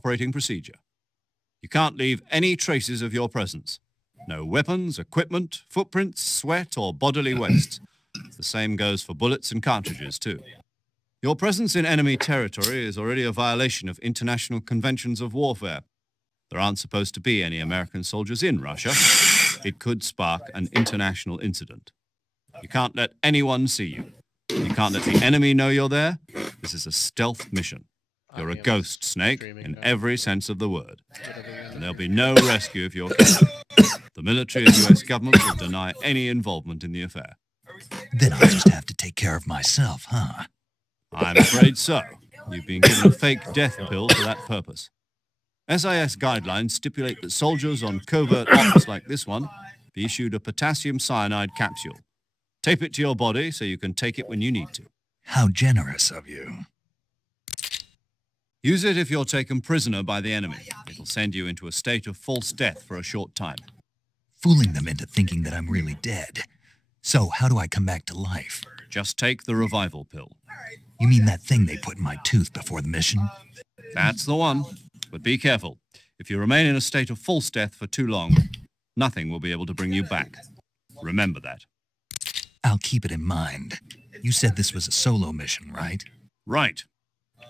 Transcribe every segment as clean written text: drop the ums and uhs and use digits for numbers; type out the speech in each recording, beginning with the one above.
operating procedure. You can't leave any traces of your presence. No weapons, equipment, footprints, sweat, or bodily waste. The same goes for bullets and cartridges, too. Your presence in enemy territory is already a violation of international conventions of warfare. There aren't supposed to be any American soldiers in Russia. It could spark an international incident. You can't let anyone see you. You can't let the enemy know you're there. This is a stealth mission. You're a ghost, Snake, in every sense of the word. And there'll be no rescue if you're killed. The military and US government will deny any involvement in the affair. Then I'll just have to take care of myself, huh? I'm afraid so. You've been given a fake death pill for that purpose. SIS guidelines stipulate that soldiers on covert ops like this one be issued a potassium cyanide capsule. Tape it to your body so you can take it when you need to. How generous of you. Use it if you're taken prisoner by the enemy. It'll send you into a state of false death for a short time. Fooling them into thinking that I'm really dead. So how do I come back to life? Just take the revival pill. You mean that thing they put in my tooth before the mission? That's the one. But be careful. If you remain in a state of false death for too long, nothing will be able to bring you back. Remember that. I'll keep it in mind. You said this was a solo mission, right? Right.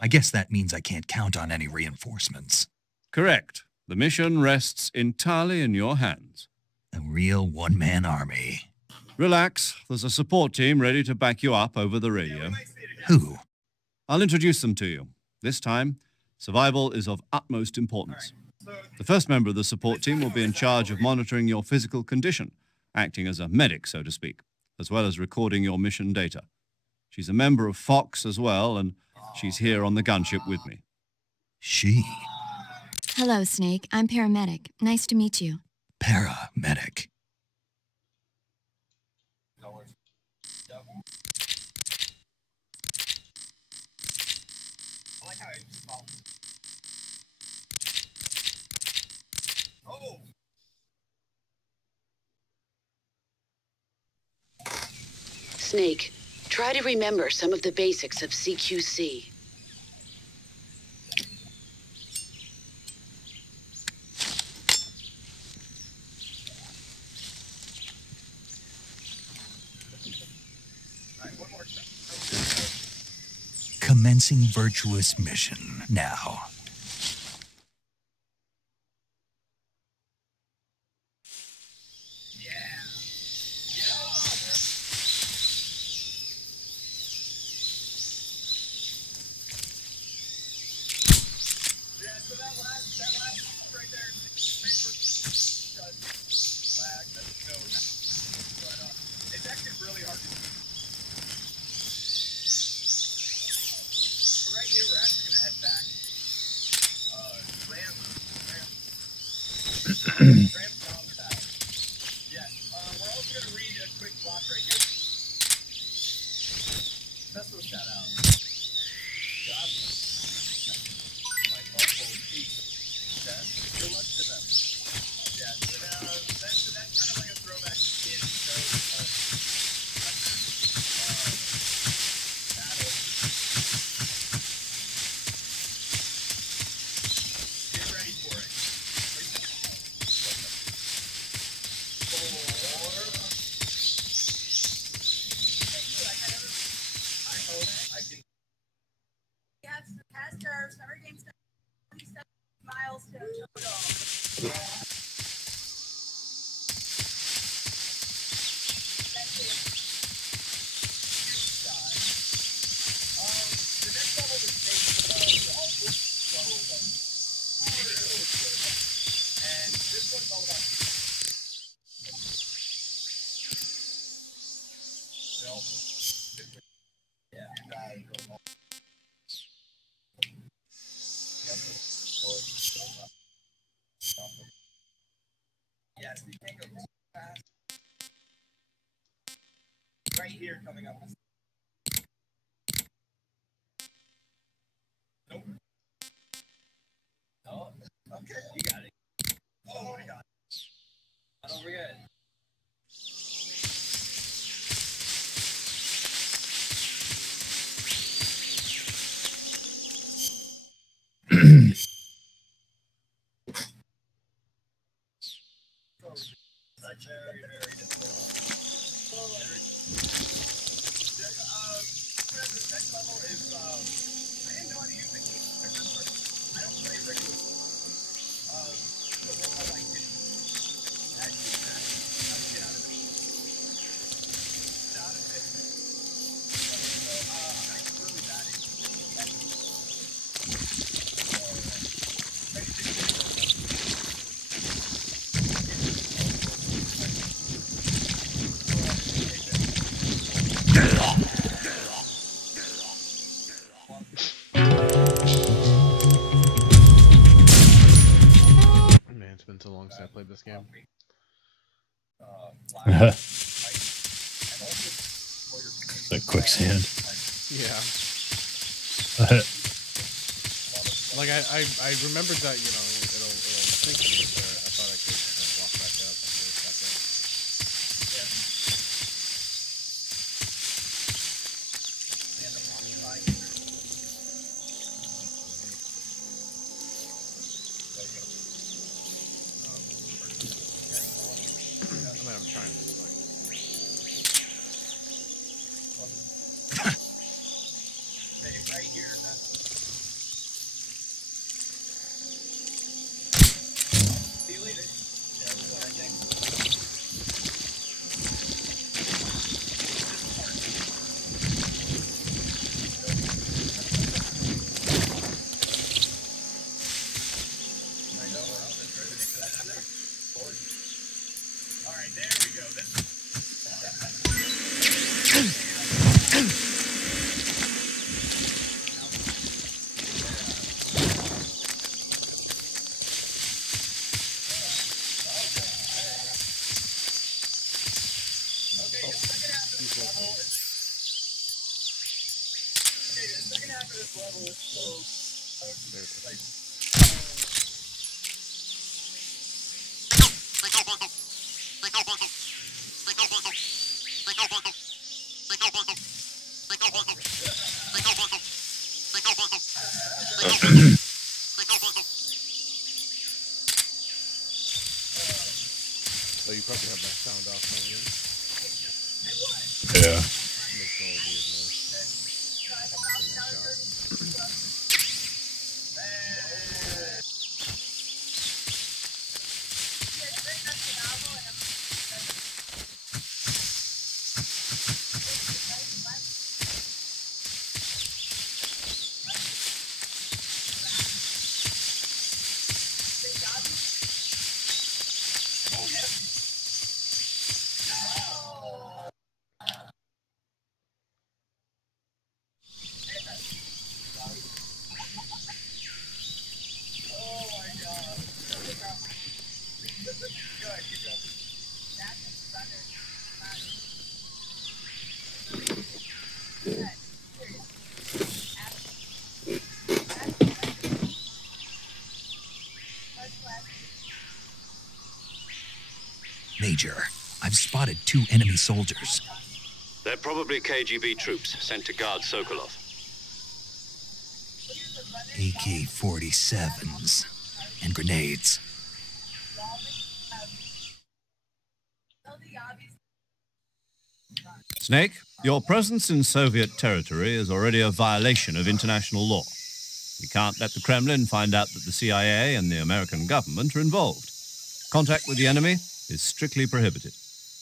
I guess that means I can't count on any reinforcements. Correct. The mission rests entirely in your hands. A real one-man army. Relax. There's a support team ready to back you up over the radio. Who? I'll introduce them to you. This time, survival is of utmost importance. The first member of the support team will be in charge of monitoring your physical condition, acting as a medic, so to speak, as well as recording your mission data. She's a member of Fox as well, and she's here on the gunship with me. She? Hello, Snake. I'm paramedic. Nice to meet you. Paramedic. Snake, try to remember some of the basics of CQC. Commencing virtuous mission now. Right here coming up. Nope. Oh, okay, you got it. Oh my god. Don't forget. very, very difficult. So, the next level is, I didn't know how to use the key characters, but I don't play regular. The one I like it. Actually, how to get out of it. Out of it. So, I'm actually really bad at it. Man, it's been so long since I played this game. Like quicksand. Yeah. Like I remembered that, you know, it'll sink me, but I thought I could just walk back up after a second. I mean, I'm trying to just like. Right here, see you later. All right, there we go. So you probably have my sound off, don't you? Yeah. Makes it all weird noise. Major, I've spotted 2 enemy soldiers. They're probably KGB troops sent to guard Sokolov. AK-47s and grenades. Snake, your presence in Soviet territory is already a violation of international law. We can't let the Kremlin find out that the CIA and the American government are involved. Contact with the enemy is strictly prohibited.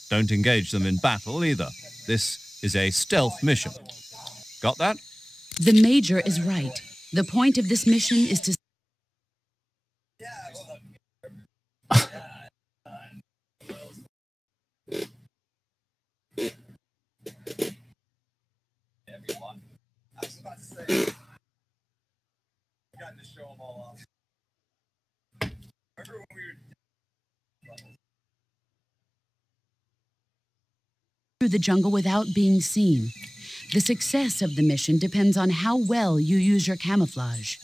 Don't engage them in battle either. This is a stealth mission. Got that? The Major is right. The point of this mission is to... Everyone. I was about to say, I got to show them all off. Remember when we were through the jungle without being seen. The success of the mission depends on how well you use your camouflage.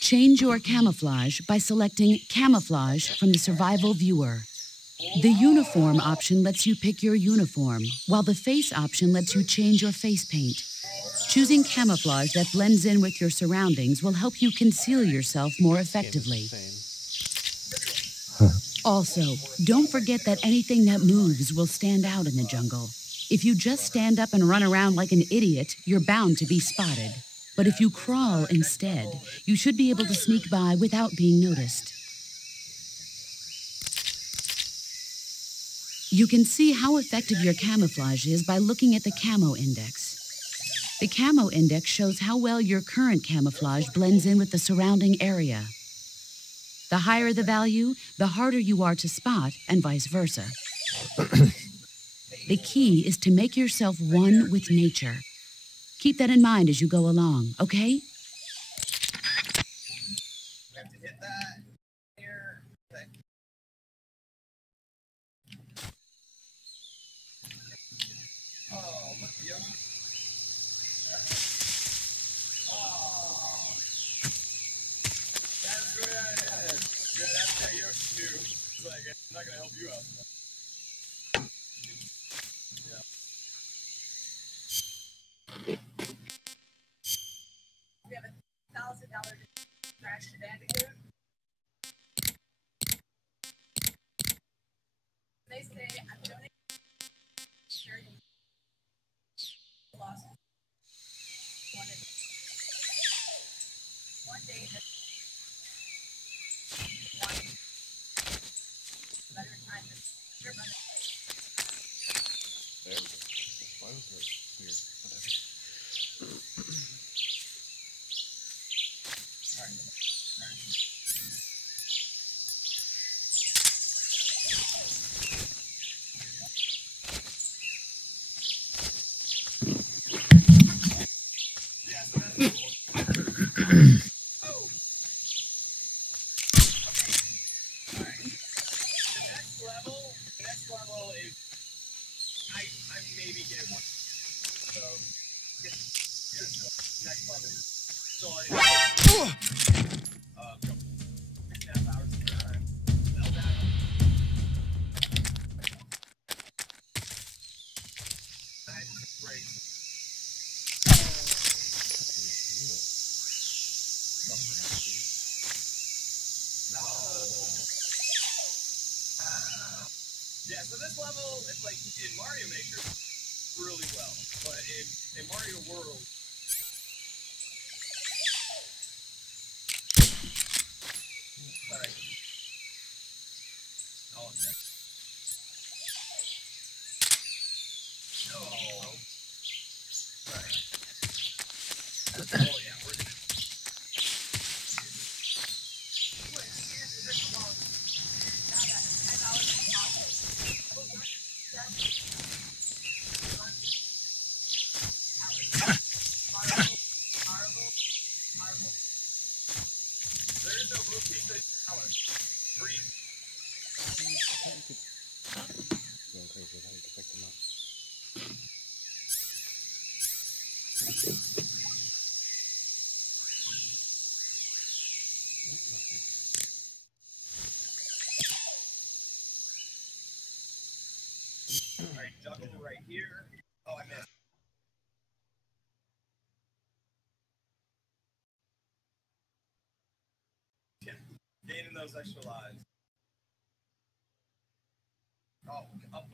Change your camouflage by selecting Camouflage from the Survival Viewer. The Uniform option lets you pick your uniform, while the Face option lets you change your face paint. Choosing camouflage that blends in with your surroundings will help you conceal yourself more effectively. Also, don't forget that anything that moves will stand out in the jungle. If you just stand up and run around like an idiot, you're bound to be spotted. But if you crawl instead, you should be able to sneak by without being noticed. You can see how effective your camouflage is by looking at the camo index. The camo index shows how well your current camouflage blends in with the surrounding area. The higher the value, the harder you are to spot, and vice versa. The key is to make yourself one with nature. Keep that in mind as you go along, okay? I'm not gonna help you out. We have $1,000 trash shenanigans. They say I'm donating. Lost. One day. There we go. Why was that weird? Whatever. Yeah, so this level, it's like in Mario Maker, really well, but in Mario World, sorry. Oh, okay. No. Sorry. Oh, yeah, we're gonna. There's no blue pizza challenge. Green. Going crazy with how you can pick them up. Alright, ducking right here. Oh, I missed. Yeah, gaining those extra lives. Oh, up.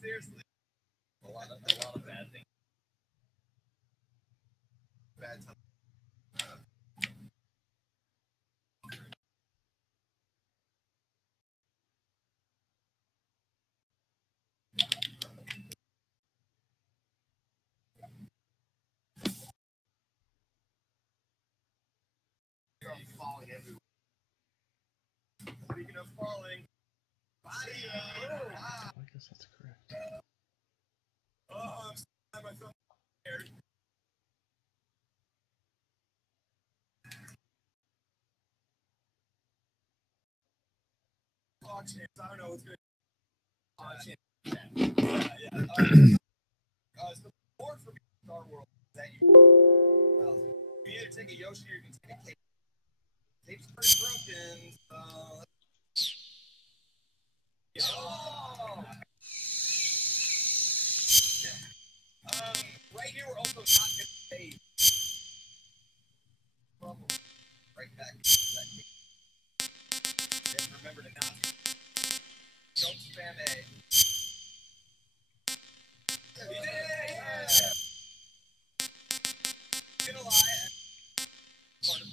Seriously. A lot of bad things. Bad time. Falling everywhere. Speaking of falling, I guess that's correct. oh, I'm myself scared. Oh, chance. I don't know what's going to. Oh, chance. Yeah. So the board for Star World is that you can either take a Yoshi or you can take a cake. Cake's pretty broken, so. Oh! Yeah. Right here, we're also not going to save. Problem. remember to not. Don't spam A. Yeah. Gonna lie. Part of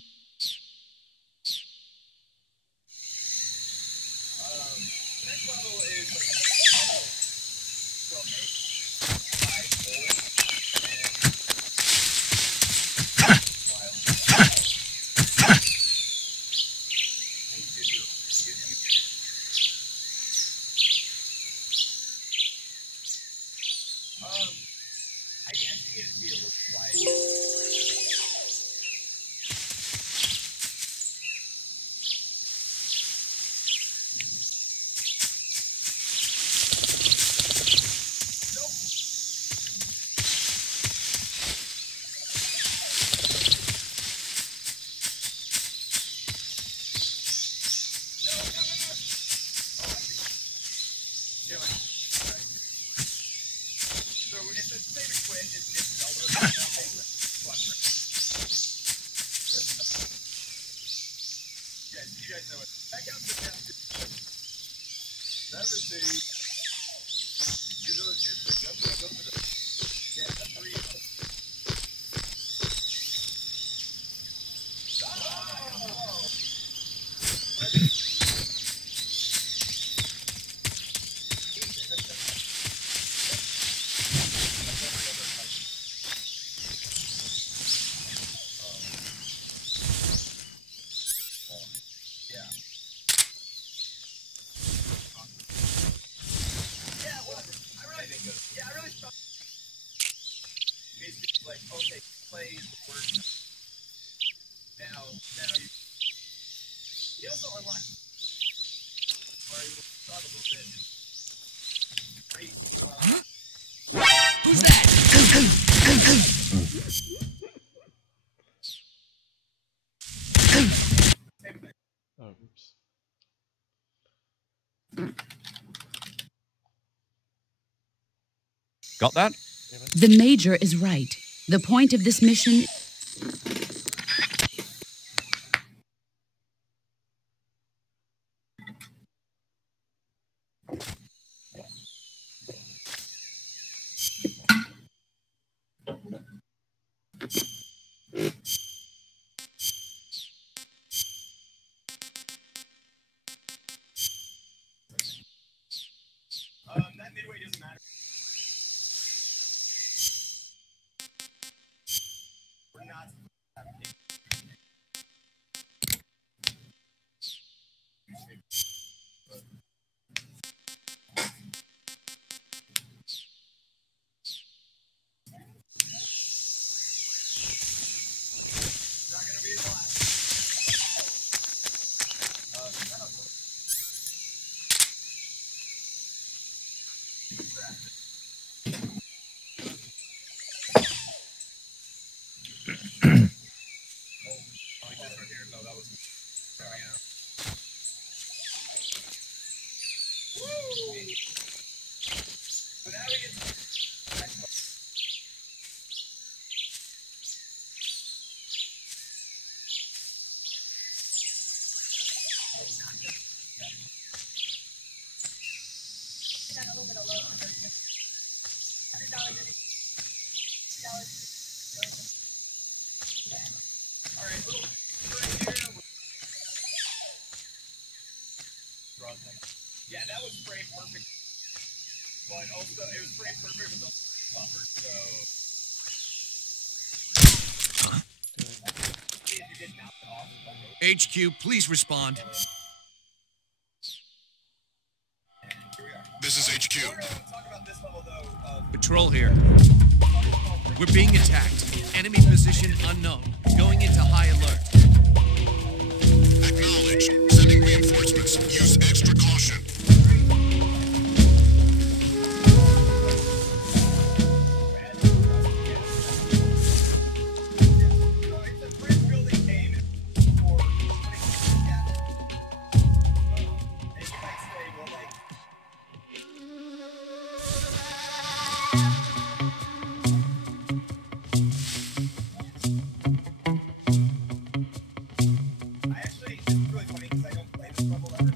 next level is like 12 I guess you need to be a little quiet. So it's the same equation. It's Zelda. You guys know it. Back out to the Never see. You know the kids that go for the. Yeah, that's three. Yeah, I really thought. Basically, like, okay, play the word. Now you. You also unlock. Or you will talk a little bit. Who's that? Oh, oops. Got that? The Major is right. The point of this mission. That midway doesn't matter. We're not. Not gonna be the last. So now we get to the next one. Alright, little right here. Wrong thing. Yeah, that was frame perfect. But also, it was frame perfect with the buffer, so. If you didn't knock it off, HQ, please respond. This is HQ. we're going to talk about this level, though. Patrol here. We're being attacked. Enemy position unknown. Going into high alert. Acknowledged. Sending reinforcements. Use extra caution. So it's a bridge building game for and you might say, well, like, I actually, this is really funny because I don't play this level ever.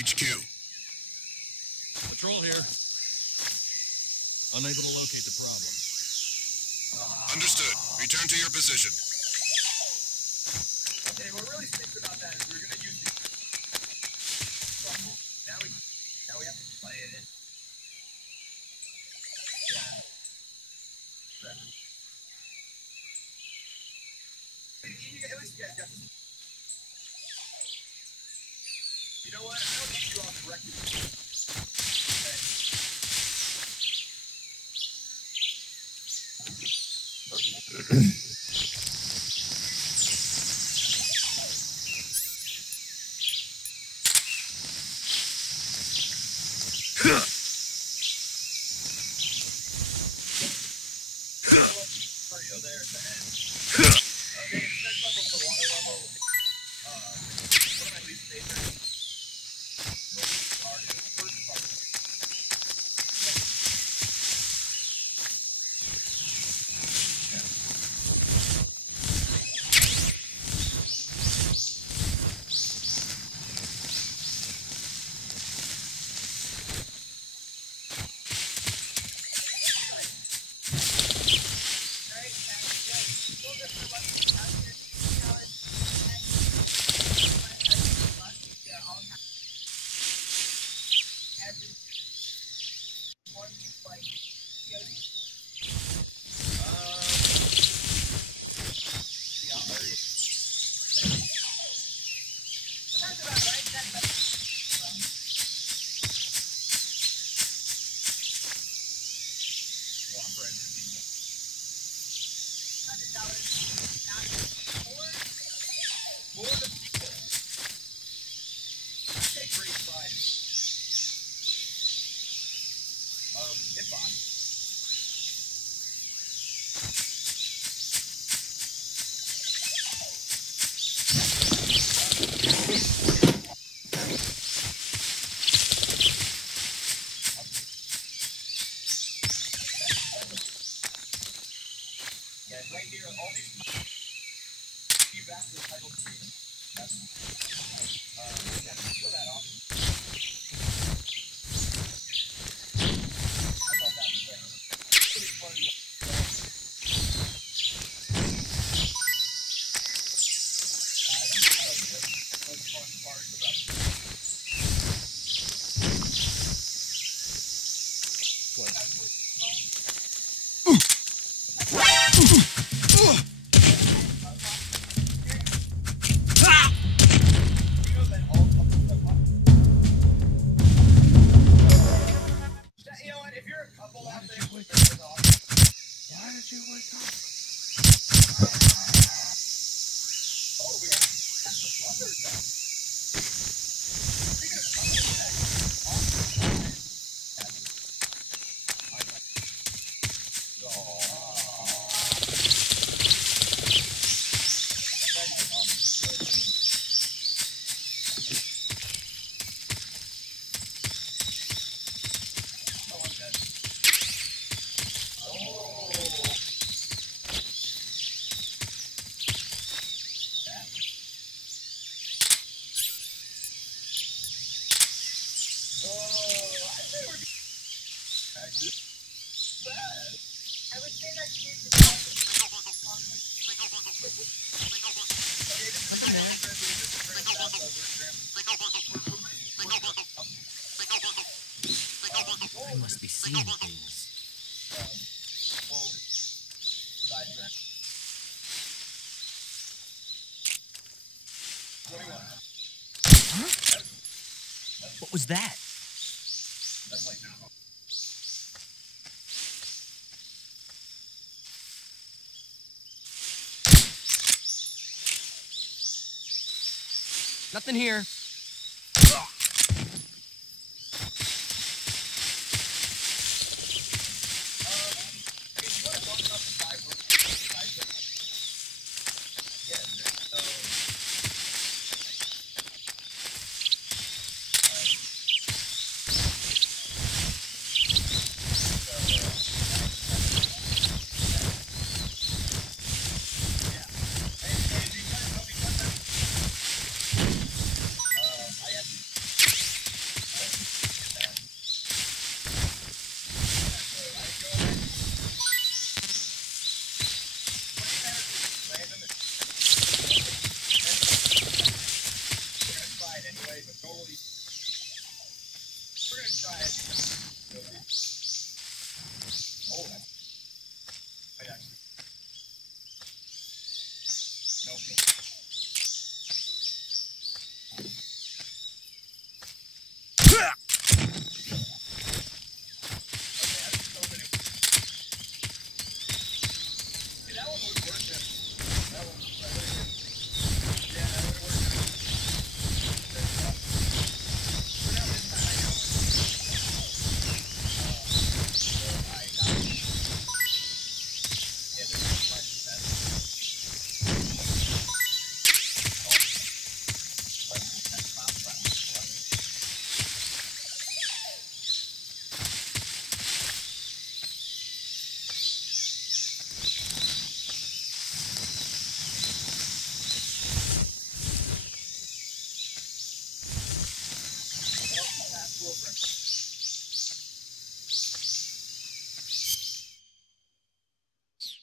HQ. Patrol here. Unable to locate the problem. Understood. Return to your position. Okay, what really stinks about that is we're gonna use the now we have to play it. Yeah. At least you guys got this. You know what? I don't need you off the record. I must be seeing things. Huh? What was that? Nothing here.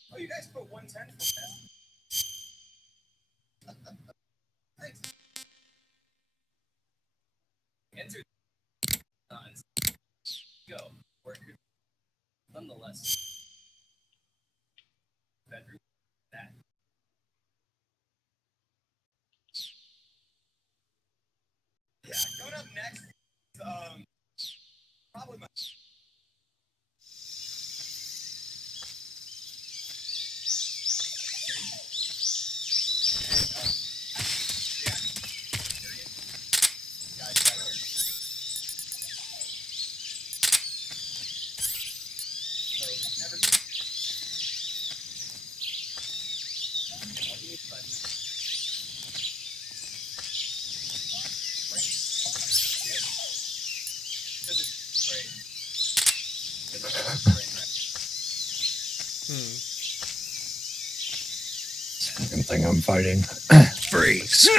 Oh, you guys put 110 for that. Thanks. Enter. Go. Where could nonetheless. Bedroom. That. Yeah, coming up next, probably my. Second thing I'm fighting. Freeze.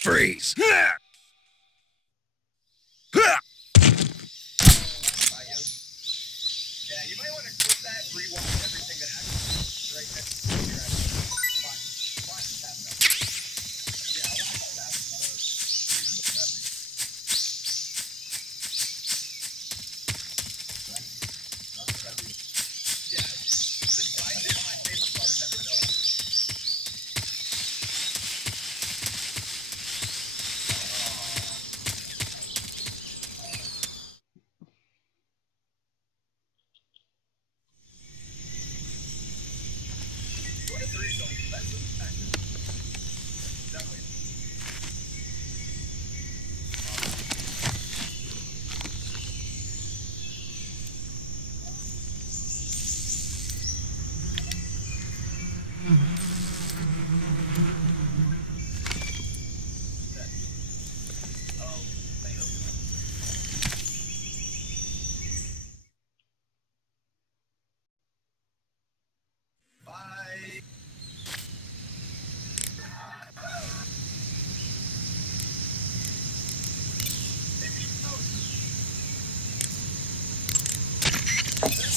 Freeze. Yeah, you might want to clip that and rewind everything that happens right next to your action. Watch that stuff. Yeah, watch that stuff. Yeah, this slide is my favorite part of every note.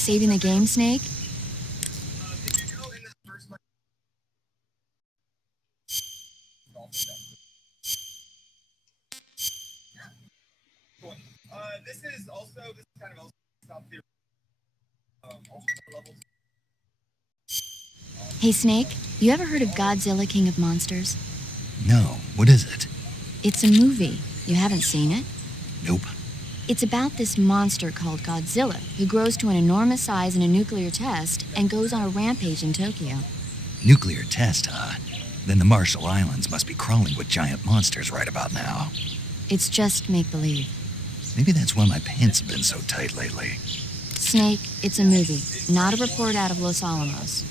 Saving the game, Snake? This is kind of also top tier. Levels. Hey, Snake, you ever heard of Godzilla King of Monsters? No, what is it? It's a movie. You haven't seen it? Nope. It's about this monster called Godzilla, who grows to an enormous size in a nuclear test and goes on a rampage in Tokyo. Nuclear test, huh? Then the Marshall Islands must be crawling with giant monsters right about now. It's just make-believe. Maybe that's why my pants have been so tight lately. Snake, it's a movie, not a report out of Los Alamos.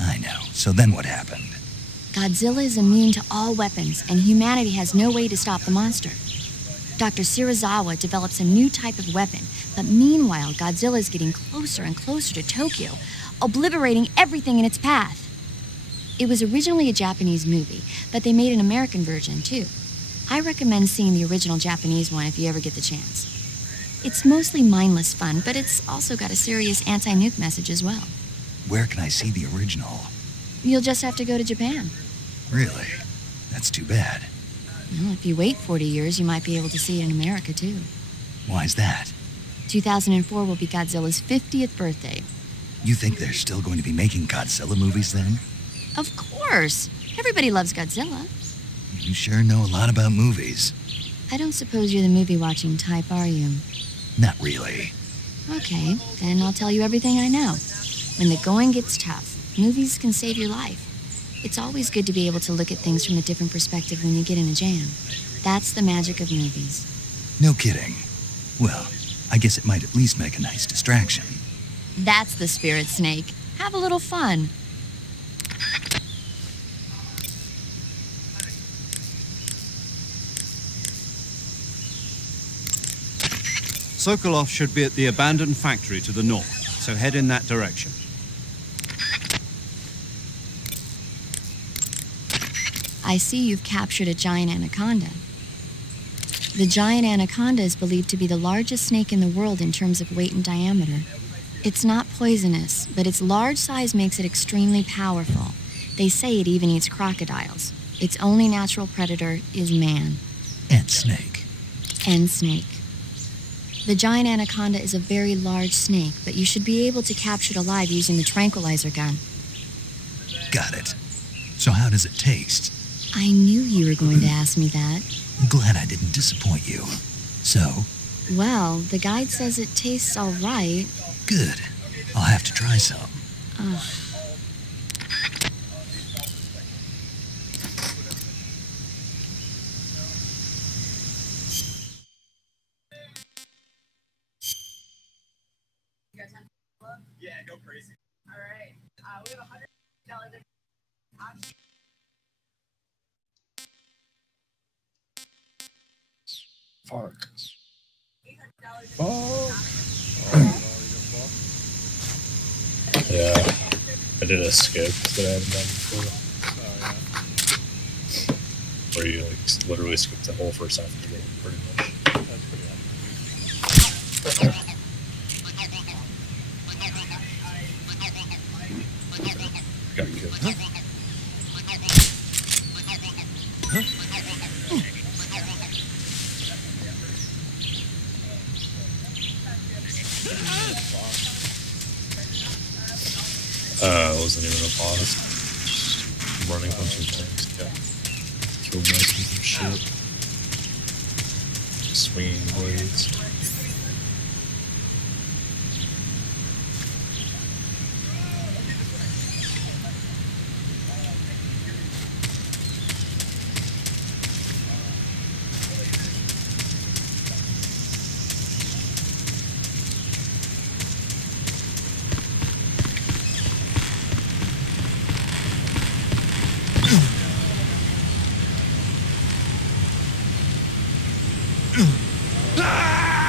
I know. So then what happened? Godzilla is immune to all weapons, and humanity has no way to stop the monster. Dr. Shirazawa develops a new type of weapon, but meanwhile, Godzilla is getting closer and closer to Tokyo, obliterating everything in its path. It was originally a Japanese movie, but they made an American version, too. I recommend seeing the original Japanese one if you ever get the chance. It's mostly mindless fun, but it's also got a serious anti-nuke message as well. Where can I see the original? You'll just have to go to Japan. Really? That's too bad. Well, if you wait 40 years, you might be able to see it in America, too. Why's that? 2004 will be Godzilla's 50th birthday. You think they're still going to be making Godzilla movies then? Of course. Everybody loves Godzilla. You sure know a lot about movies. I don't suppose you're the movie-watching type, are you? Not really. Okay, then I'll tell you everything I know. When the going gets tough, movies can save your life. It's always good to be able to look at things from a different perspective when you get in a jam. That's the magic of movies. No kidding. Well, I guess it might at least make a nice distraction. That's the spirit, Snake. Have a little fun. Sokolov should be at the abandoned factory to the north, so head in that direction. I see you've captured a giant anaconda. The giant anaconda is believed to be the largest snake in the world in terms of weight and diameter. It's not poisonous, but its large size makes it extremely powerful. They say it even eats crocodiles. Its only natural predator is man. And snake. And snake. The giant anaconda is a very large snake, but you should be able to capture it alive using the tranquilizer gun. Got it. So how does it taste? I knew you were going to ask me that. I'm glad I didn't disappoint you. So? Well, the guide says it tastes all right. Good. I'll have to try some. Ugh. Yeah, go crazy. All right. We have $100 option. Fuck. Yeah, I did a skip that I hadn't done before. Where you like literally skip the whole first half of the game, pretty much. That's pretty awesome. Got killed. Wasn't even a boss. Running a bunch of times. Yeah. Killed most of some shit. Swinging blades. Ah!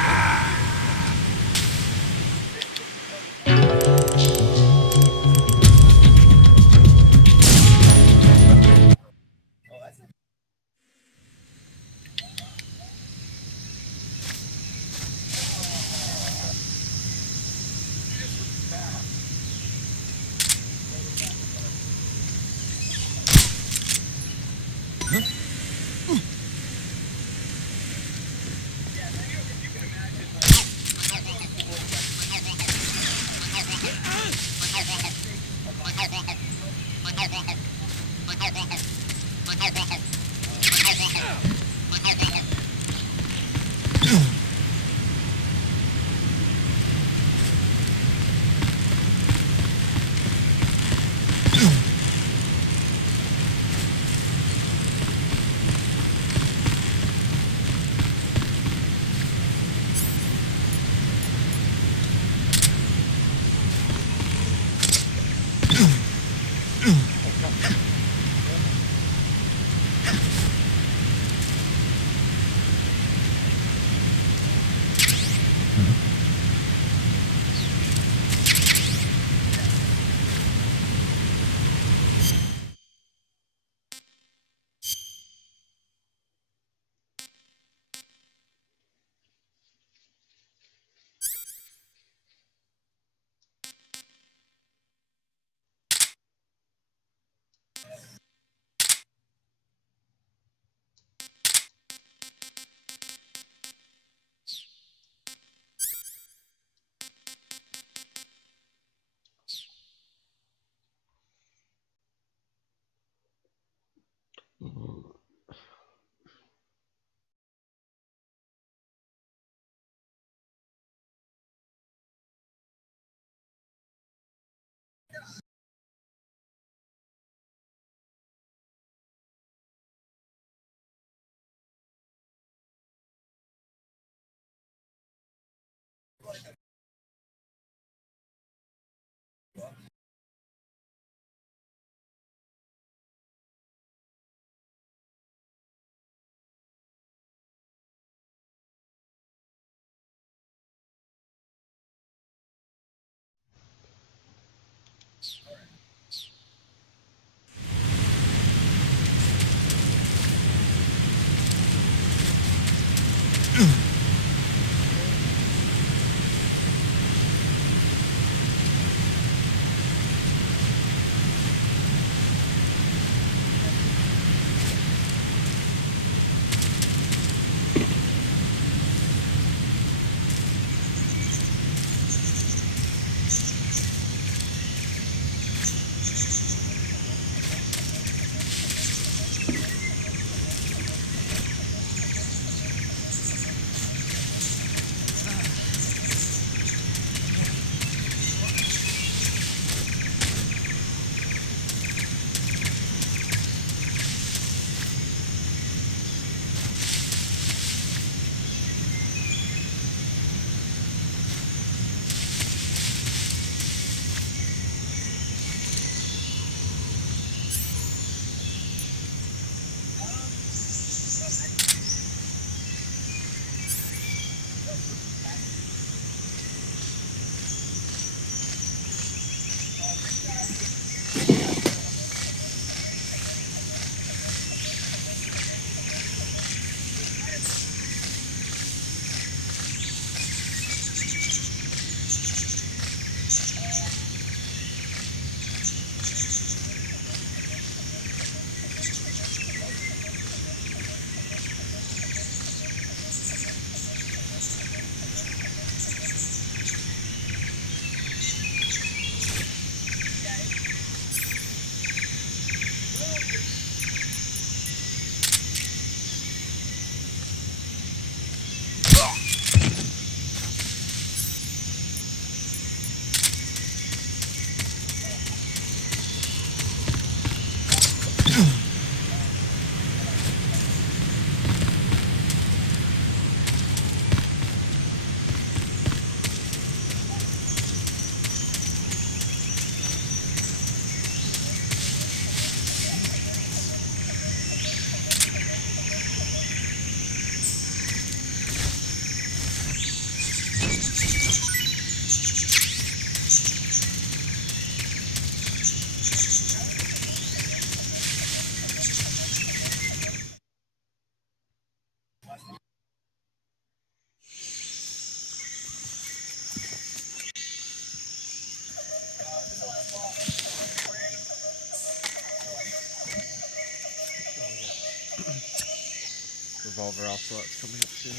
Revolver Ocelot's coming up soon.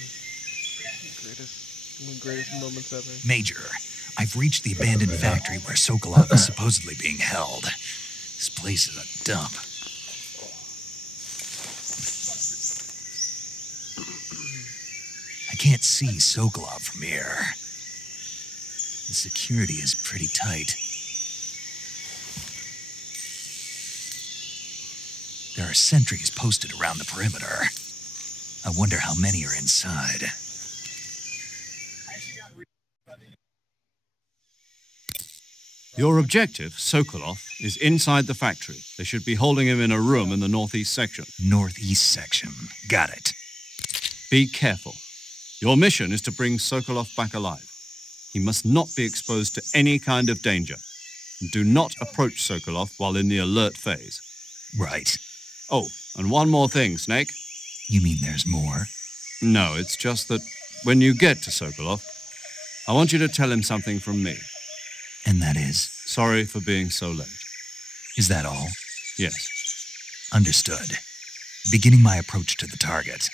One of the greatest moments ever. Major, I've reached the abandoned factory where Sokolov is supposedly being held. This place is a dump. I can't see Sokolov from here. The security is pretty tight. There are sentries posted around the perimeter. I wonder how many are inside. Your objective, Sokolov, is inside the factory. They should be holding him in a room in the northeast section. Northeast section. Got it. Be careful. Your mission is to bring Sokolov back alive. He must not be exposed to any kind of danger. And do not approach Sokolov while in the alert phase. Right. Oh, and one more thing, Snake. You mean there's more? No, it's just that when you get to Sokolov, I want you to tell him something from me. And that is? Sorry for being so late. Is that all? Yes. Understood. Beginning my approach to the target.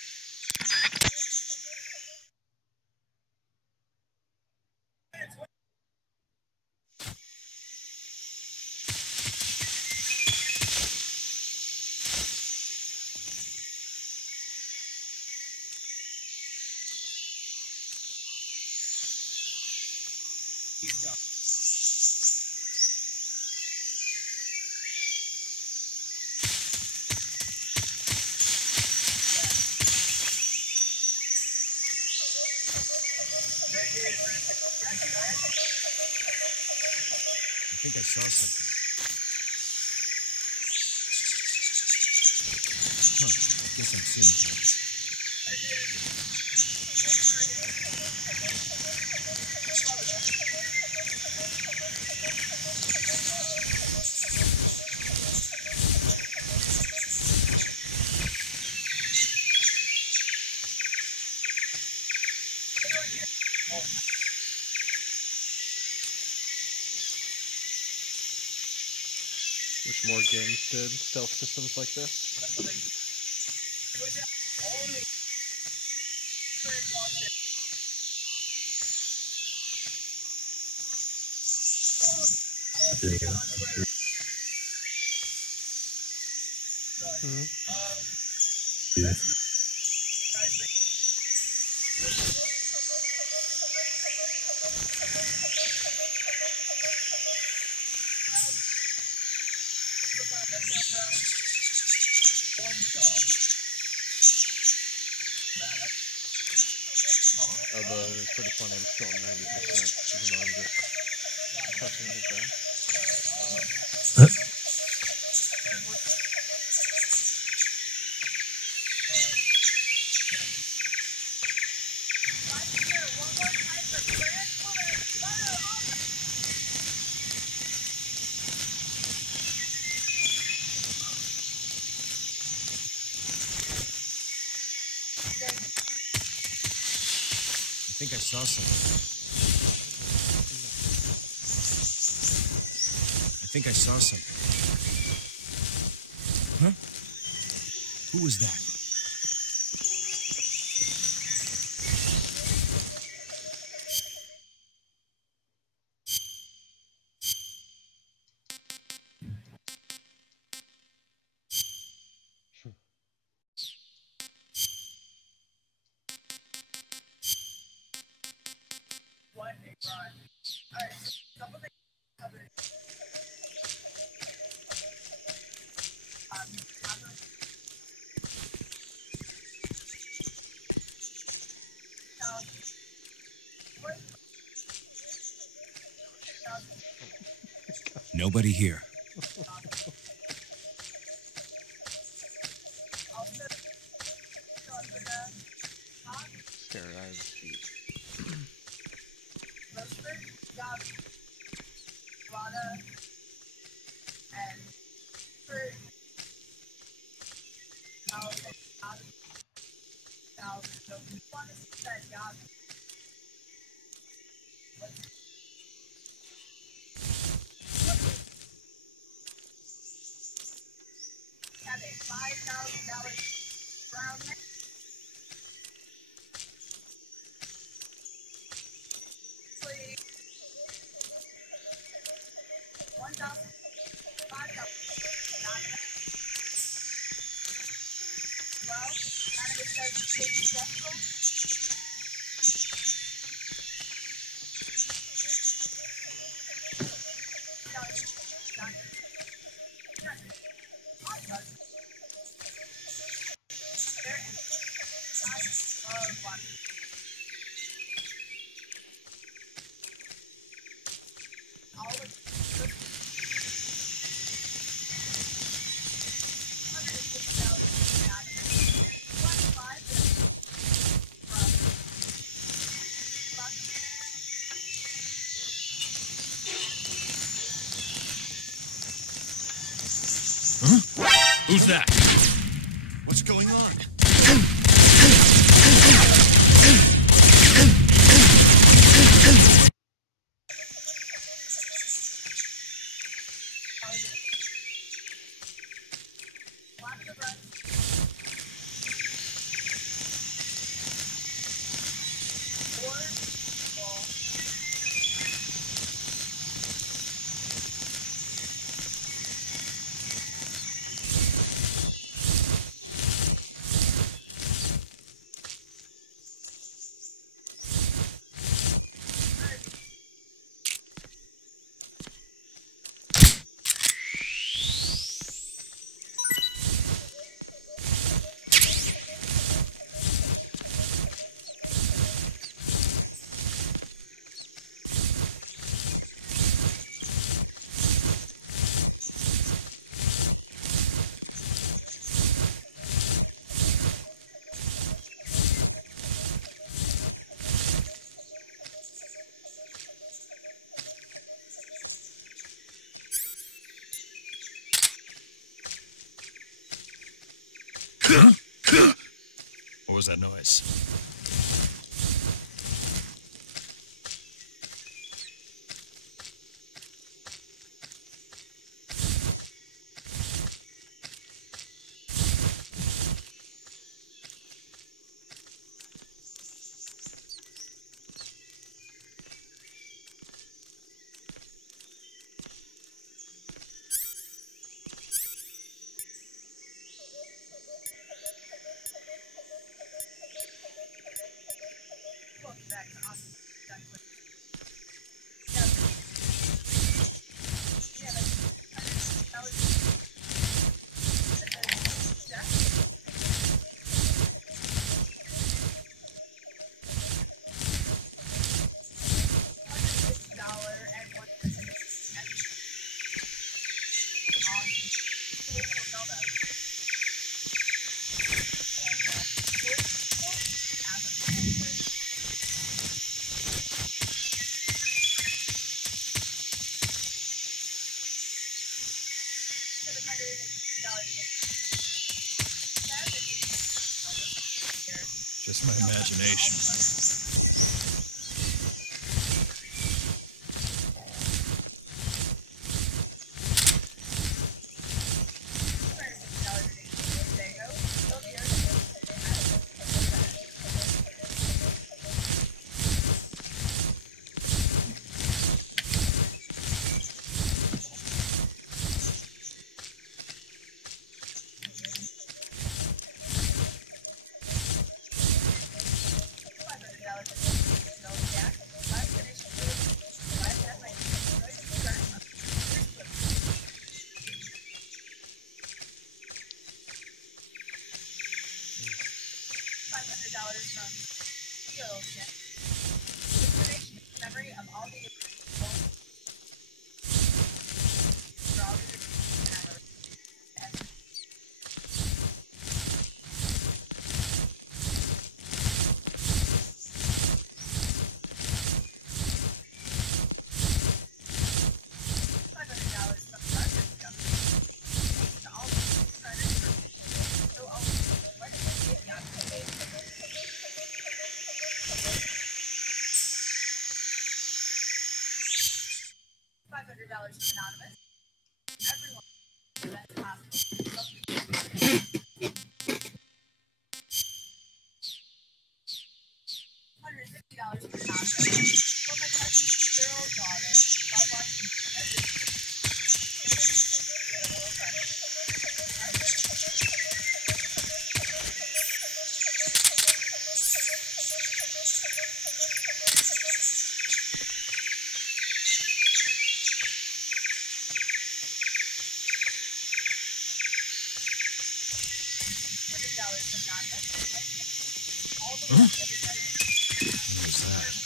think I saw something. Huh, I guess I'm seeing things. Wish more games did stealth systems like this. Yeah. Although it's pretty funny, I'm still at 90%, even though I'm just touching the grass. I think I saw something. I think I saw something. Huh? Who was that? Nobody here. Staring out of his feet. Who's that? What's going on? What was that noise? Just my imagination. Huh? What was that?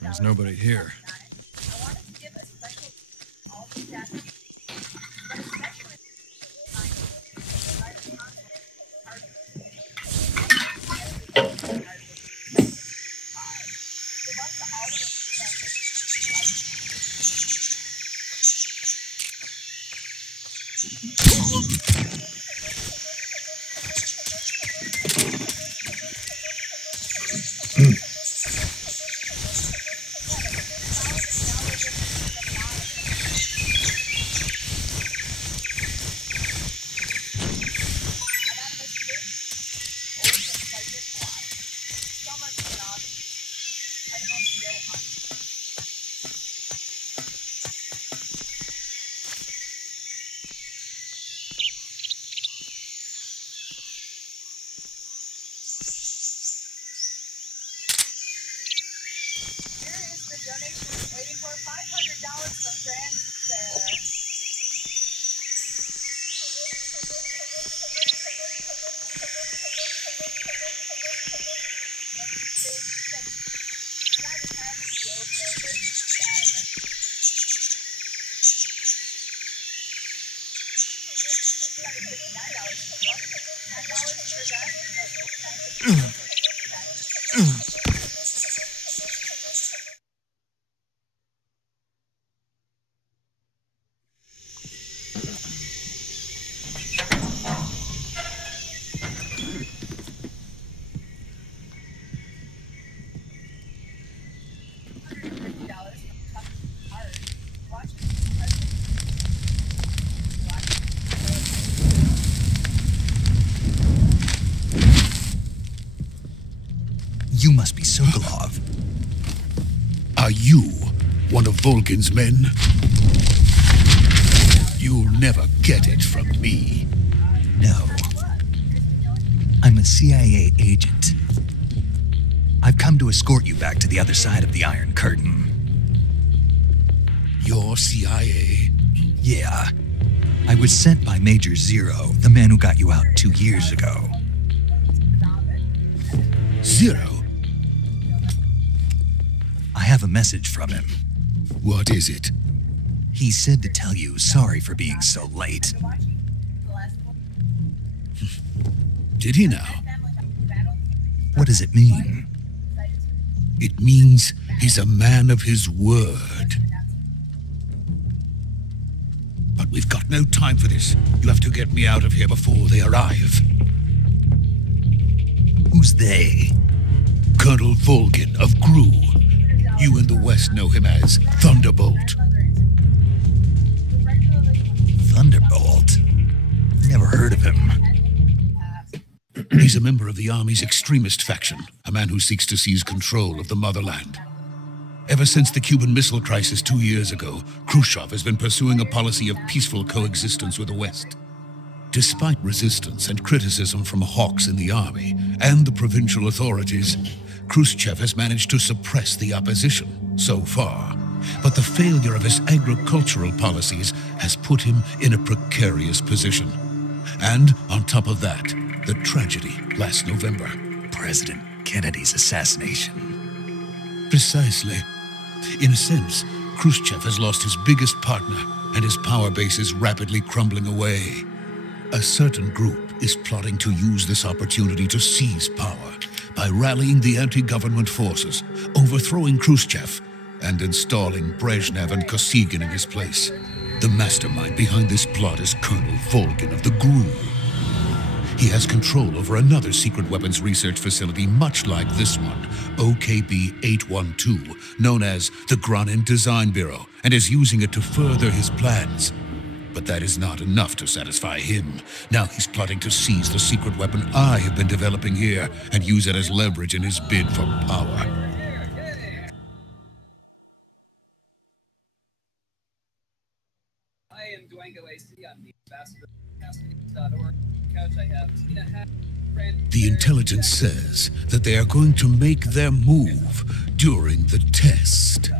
There's nobody here. You must be Sokolov. Are you one of Volgin's men? You'll never get it from me. No. I'm a CIA agent. I've come to escort you back to the other side of the Iron Curtain. You're CIA? Yeah. I was sent by Major Zero, the man who got you out 2 years ago. Zero? I have a message from him. What is it? He said to tell you sorry for being so late. Did he now? What does it mean? It means he's a man of his word. But we've got no time for this. You have to get me out of here before they arrive. Who's they? Colonel Volgin of GRU. You in the West know him as Thunderbolt. Thunderbolt? Never heard of him. He's a member of the Army's extremist faction, a man who seeks to seize control of the motherland. Ever since the Cuban Missile Crisis 2 years ago, Khrushchev has been pursuing a policy of peaceful coexistence with the West. Despite resistance and criticism from hawks in the army and the provincial authorities, Khrushchev has managed to suppress the opposition so far. But the failure of his agricultural policies has put him in a precarious position. And on top of that, the tragedy last November. President Kennedy's assassination. Precisely. In a sense, Khrushchev has lost his biggest partner, and his power base is rapidly crumbling away. A certain group is plotting to use this opportunity to seize power by rallying the anti-government forces, overthrowing Khrushchev, and installing Brezhnev and Kosygin in his place. The mastermind behind this plot is Colonel Volgin of the GRU. He has control over another secret weapons research facility much like this one, OKB-812, known as the Granin Design Bureau, and is using it to further his plans. But that is not enough to satisfy him. Now he's plotting to seize the secret weapon I have been developing here and use it as leverage in his bid for power. I am Dwango AC on the ambassador.org. Couch I have Tina Hat. The intelligence says that they are going to make their move during the test.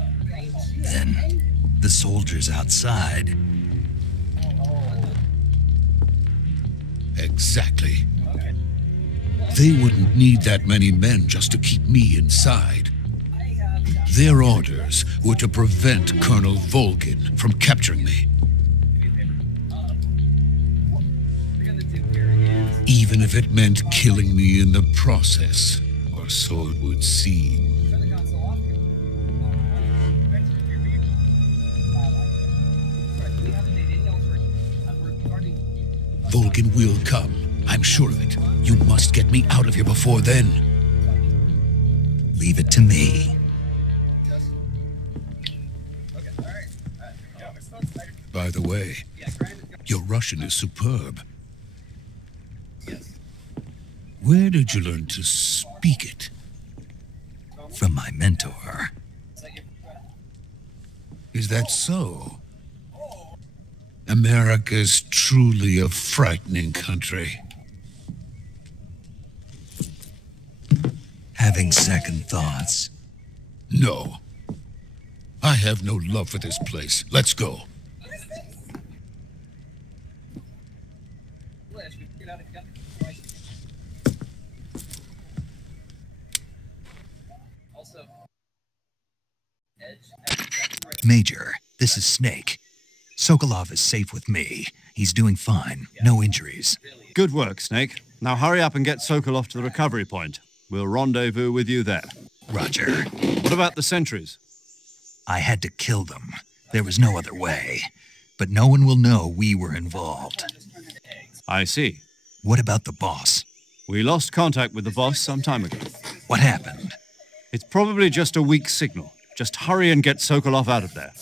Then, the soldiers outside. Exactly. They wouldn't need that many men just to keep me inside. Their orders were to prevent Colonel Volgin from capturing me. Even if it meant killing me in the process, or so it would seem. Volgin will come. I'm sure of it. You must get me out of here before then. Leave it to me. By the way, your Russian is superb. Where did you learn to speak it? From my mentor. Is that so? America's truly a frightening country. Having second thoughts? No. I have no love for this place. Let's go. Major, this is Snake. Sokolov is safe with me. He's doing fine. No injuries. Good work, Snake. Now hurry up and get Sokolov to the recovery point. We'll rendezvous with you there. Roger. What about the sentries? I had to kill them. There was no other way. But no one will know we were involved. I see. What about the boss? We lost contact with the boss some time ago. What happened? It's probably just a weak signal. Just hurry and get Sokolov out of there.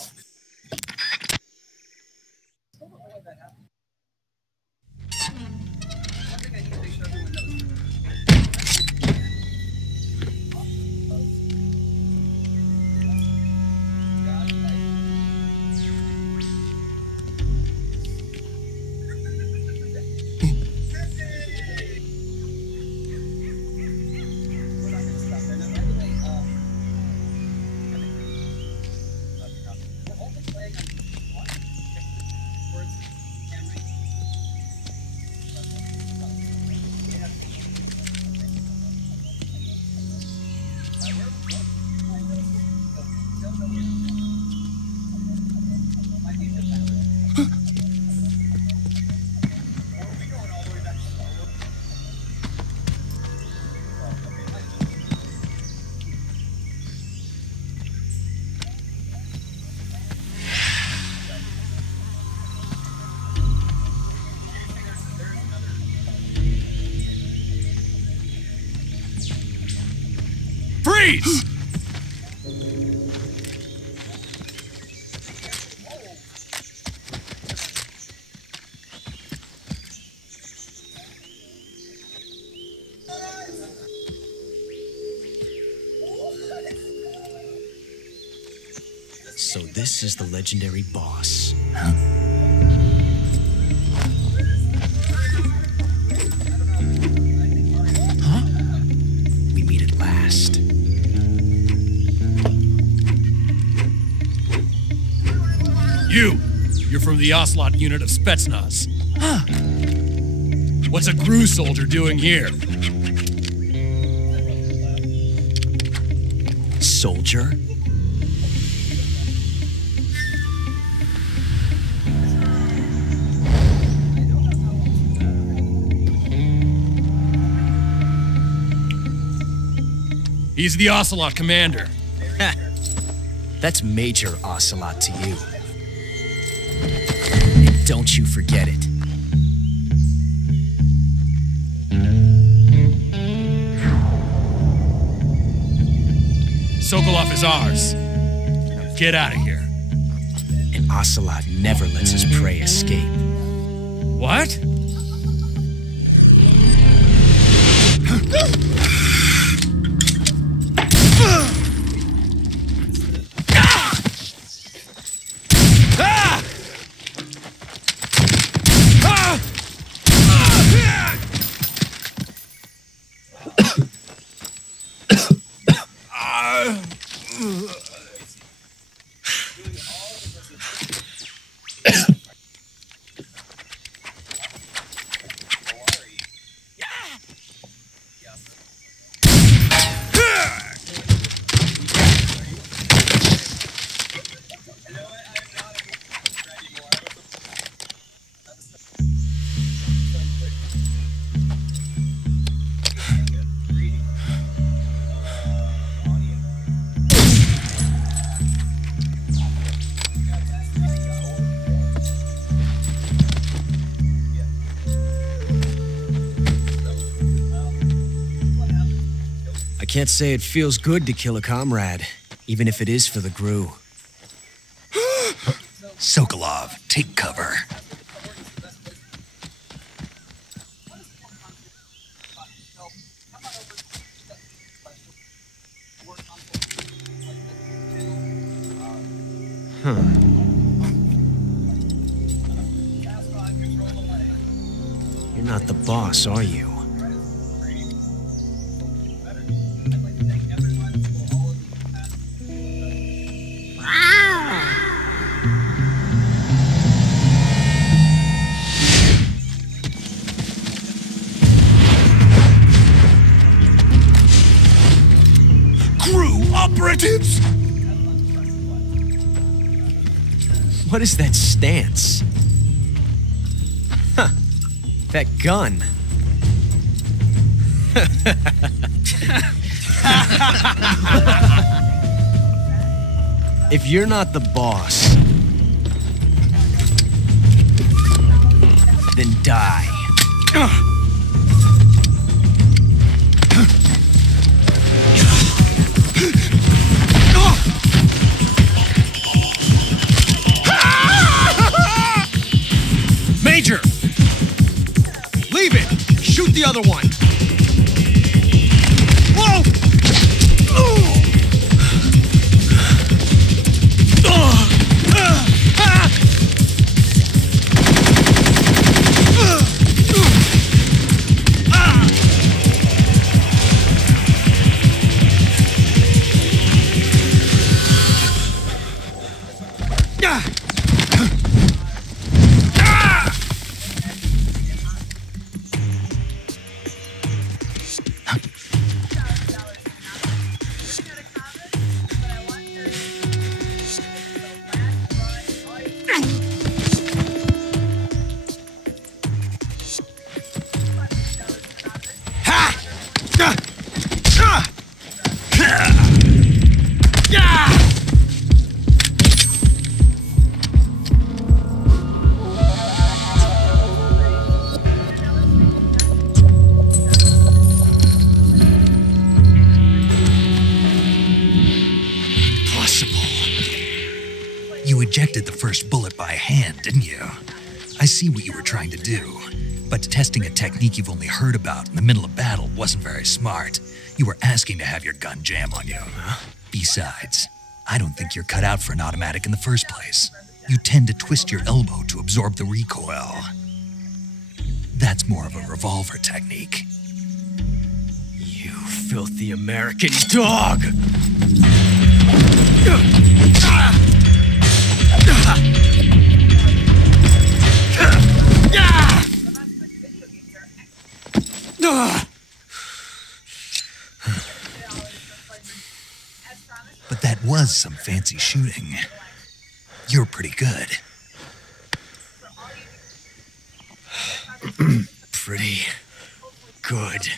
Freeze! So this is the legendary boss. Huh? We meet at last. You're from the Ocelot unit of Spetsnaz. What's a GRU soldier doing here? Soldier? He's the Ocelot commander. That's Major Ocelot to you. And don't you forget it. Sokolov is ours. Now get out of here. And Ocelot never lets his prey escape. What? Can't say it feels good to kill a comrade, even if it is for the GRU. Sokolov, take cover. You're not the boss, are you? Operatives? What is that stance? Huh. That gun. If you're not the boss, then die. Major! Leave it! Shoot the other one! Whoa! Ejected the first bullet by hand, didn't you? I see what you were trying to do, but testing a technique you've only heard about in the middle of battle wasn't very smart. You were asking to have your gun jam on you. Besides, I don't think you're cut out for an automatic in the first place. You tend to twist your elbow to absorb the recoil. That's more of a revolver technique. You filthy American dog! But that was some fancy shooting. You're pretty good. Pretty good.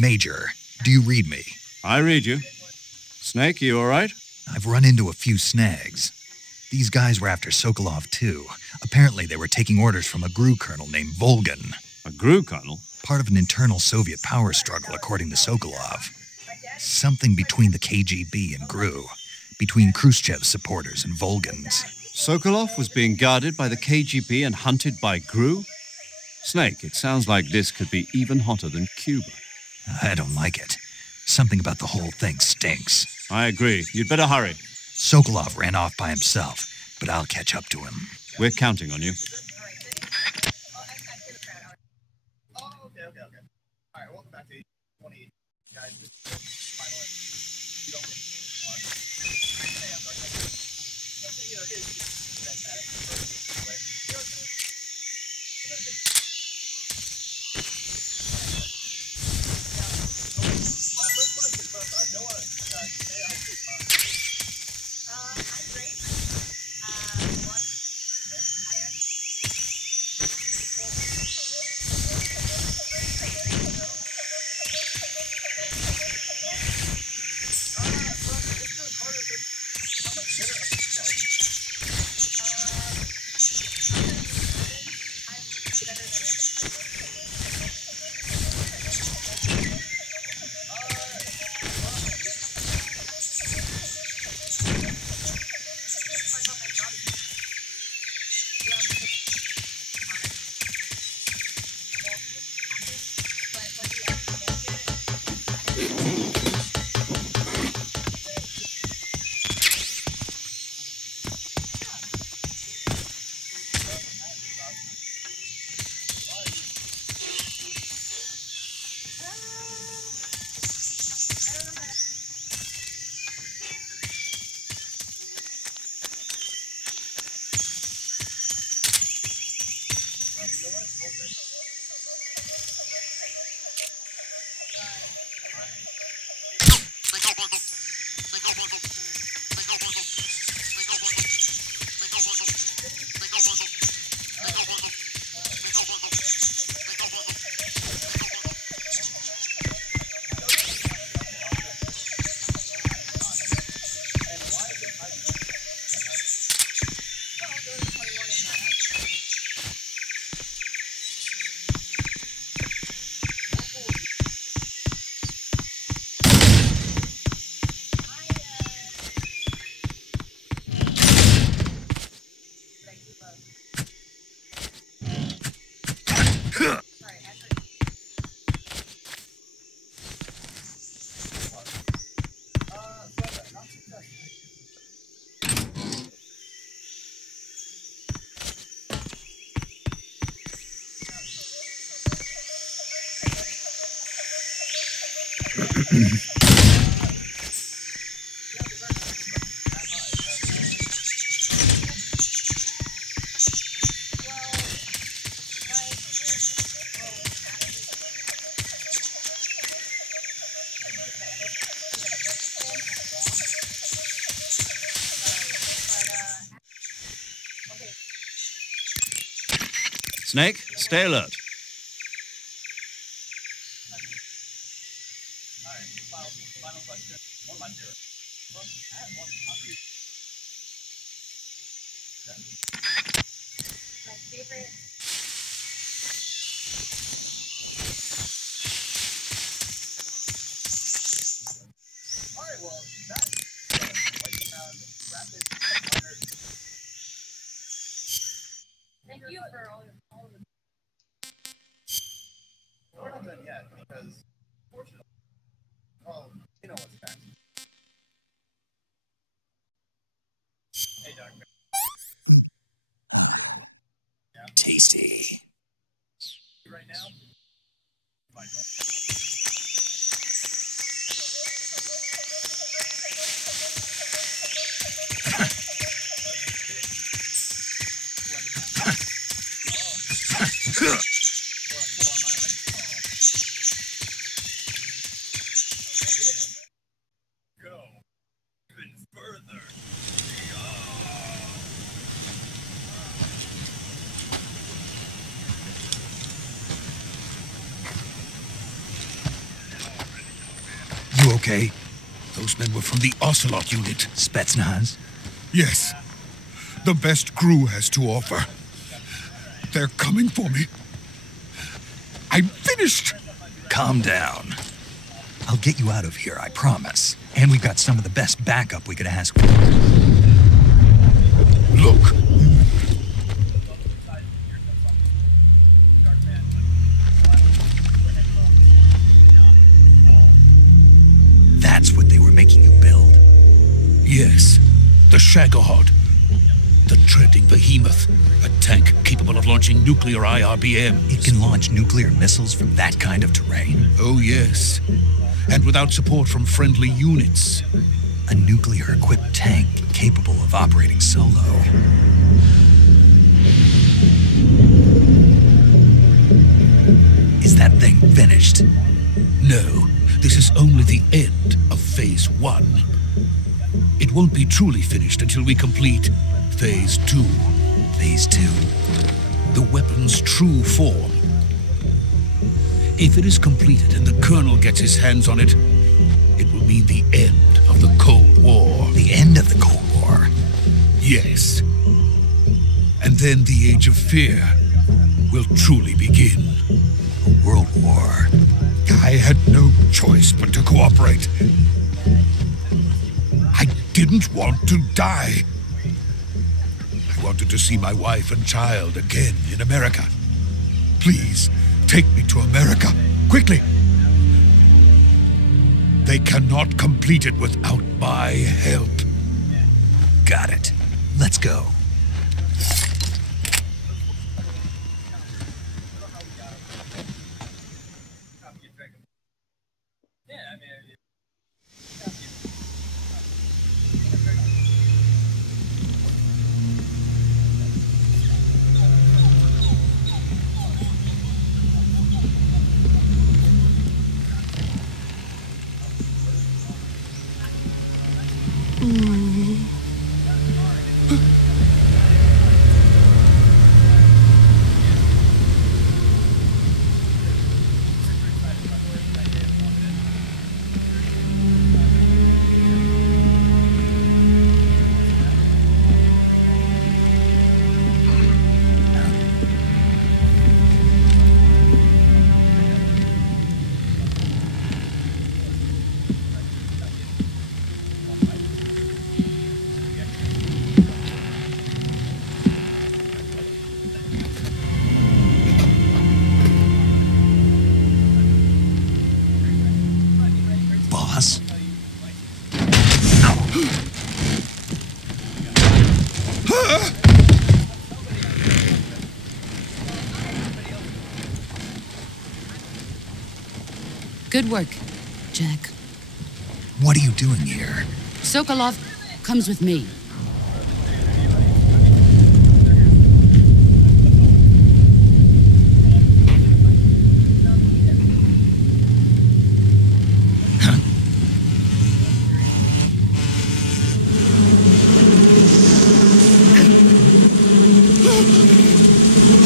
Major, do you read me? I read you. Snake, you all right? I've run into a few snags. These guys were after Sokolov, too. Apparently, they were taking orders from a GRU colonel named Volgan. A GRU colonel? Part of an internal Soviet power struggle, according to Sokolov. Something between the KGB and GRU. Between Khrushchev's supporters and Volgan's. Sokolov was being guarded by the KGB and hunted by GRU? Snake, it sounds like this could be even hotter than Cuba. I don't like it. Something about the whole thing stinks. I agree. You'd better hurry. Sokolov ran off by himself, but I'll catch up to him. We're counting on you. Okay. All right, welcome back to 20, guys. This is finally. You don't get one. Hey, I'm sorry. You know, it is Snake, stay alert. Final question. One of my favorites. My favorite. All right, well, that's lightning round, rapid fire. Thank you for all of the. We're not done yet because, fortunately, well, you know what's next. Hey, Doc. You're gonna love it. Yeah. Tasty. Right now, Michael. Go even further. You okay? Those men were from the Ocelot unit. Spetsnaz? Yes. The best crew has to offer. They're coming for me. I'm finished. Calm down. I'll get you out of here, I promise. And we've got some of the best backup we could ask for. Look. That's what they were making you build? Yes. The Shagohod. The treading behemoth. A tank capable of launching nuclear IRBMs. It can launch nuclear missiles from that kind of terrain? Oh, yes. And without support from friendly units. A nuclear-equipped tank capable of operating solo. Is that thing finished? No. This is only the end of Phase 1. It won't be truly finished until we complete Phase 2. Phase 2? The weapon's true form. If it is completed and the Colonel gets his hands on it, it will mean the end of the Cold War. The end of the Cold War? Yes. And then the Age of Fear will truly begin. A world war. I had no choice but to cooperate. I didn't want to die. I wanted to see my wife and child again in America. Please, take me to America, quickly. They cannot complete it without my help. Got it. Let's go. Boss? Good work, Jack. What are you doing here? Sokolov comes with me.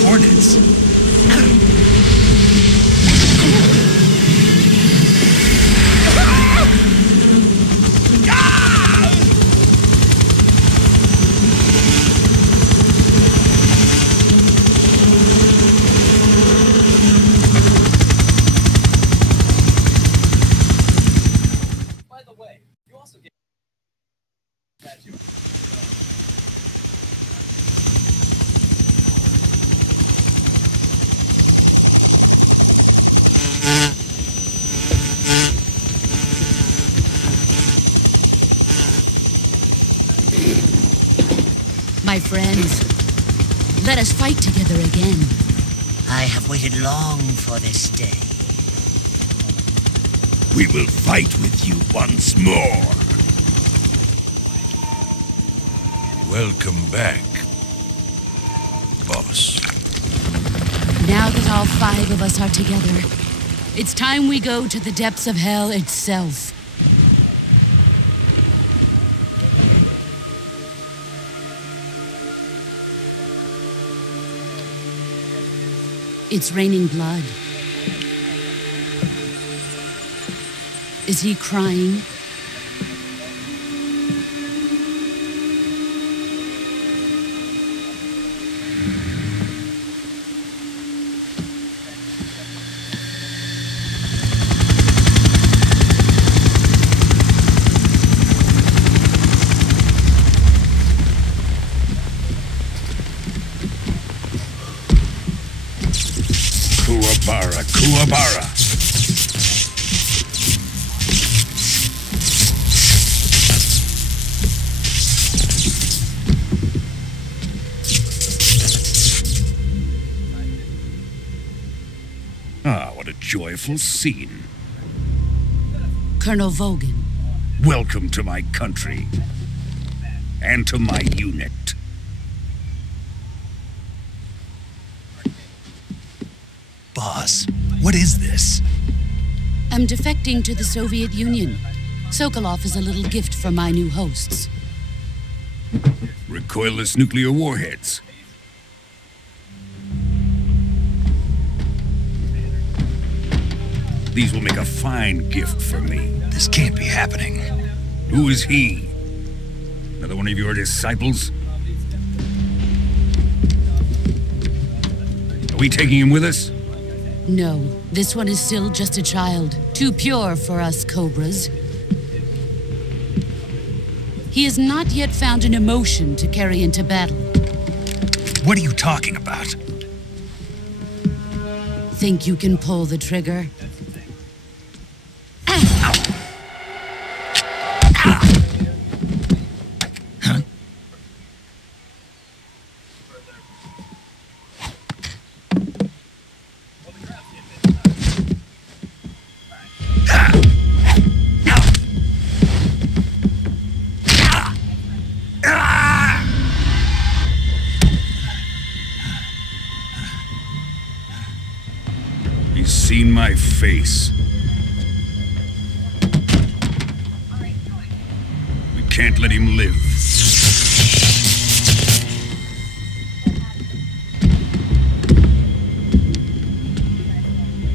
Hornets. By the way, you also get tattoo. My friends, let us fight together again. I have waited long for this day. We will fight with you once more. Welcome back, boss. Now that all 5 of us are together, it's time we go to the depths of hell itself. It's raining blood. Is he crying? Kuwabara, Kuwabara. Ah, what a joyful scene. Colonel Vogan. Welcome to my country. And to my unit. Boss, what is this? I'm defecting to the Soviet Union. Sokolov is a little gift from my new hosts. Recoilless nuclear warheads. These will make a fine gift for me. This can't be happening. Who is he? Another one of your disciples? Are we taking him with us? No, this one is still just a child. Too pure for us Cobras. He has not yet found an emotion to carry into battle. What are you talking about? Think you can pull the trigger? He's seen my face. We can't let him live.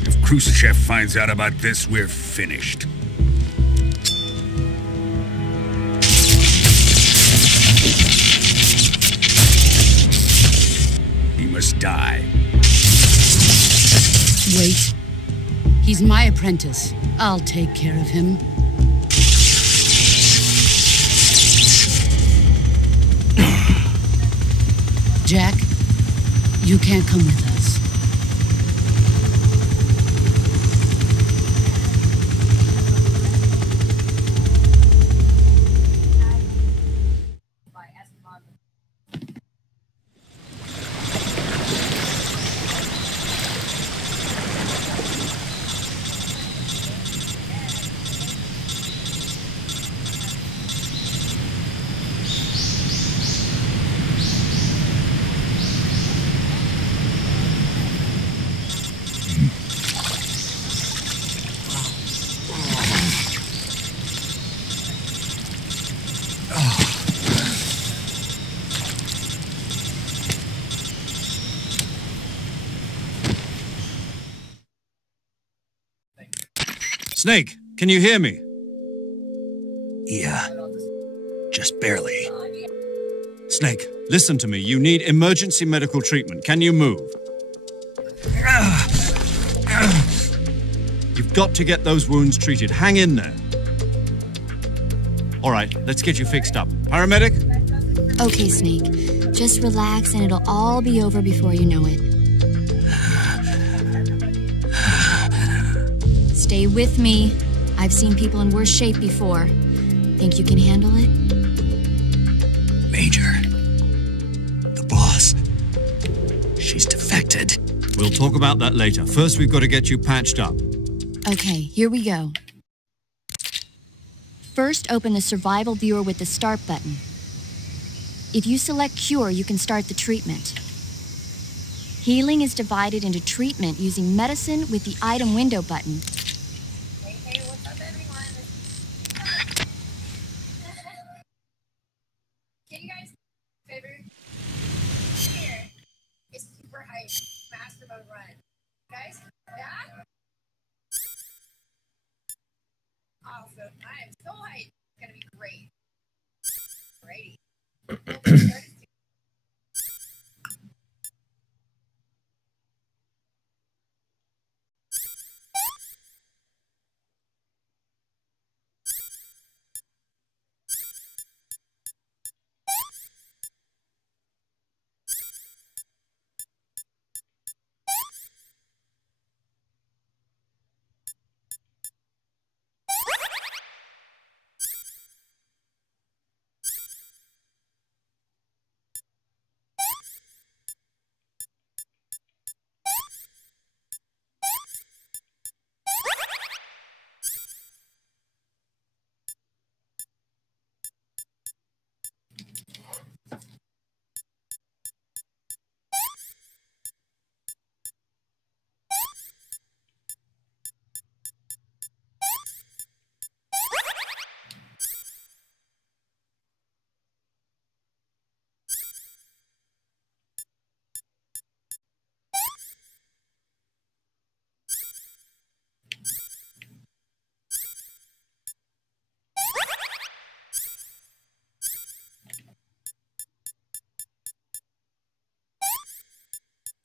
If Khrushchev finds out about this, we're finished. He must die. Wait. He's my apprentice. I'll take care of him. Jack, you can't come with us. Snake, can you hear me? Yeah. Just barely. Snake, listen to me. You need emergency medical treatment. Can you move? You've got to get those wounds treated. Hang in there. All right, let's get you fixed up. Paramedic? Okay, Snake. Just relax and it'll all be over before you know it. Stay with me. I've seen people in worse shape before. Think you can handle it? Major. The boss. She's defected. We'll talk about that later. First, we've got to get you patched up. Okay, here we go. First, open the survival viewer with the start button. If you select cure, you can start the treatment. Healing is divided into treatment using medicine with the item window button. Hey, what's up, everyone? Can you guys favor? Here is super hype master mode run. Guys, that? Awesome. I am so hyped. It's gonna be great. Alrighty.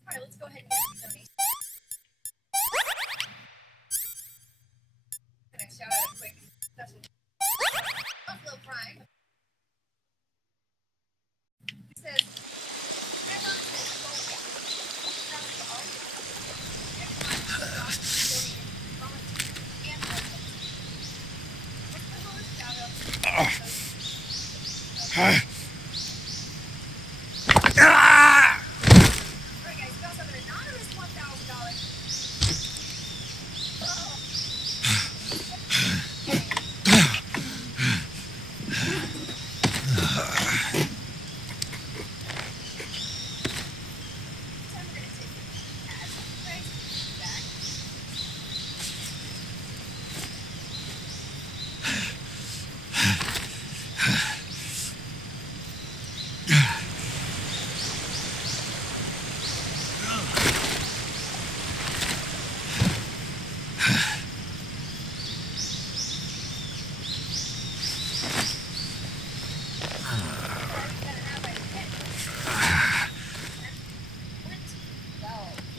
All right, let's go ahead and get these donations. Gonna shout out a quick special Buffalo Prime. He says, "Never miss focus." That's all.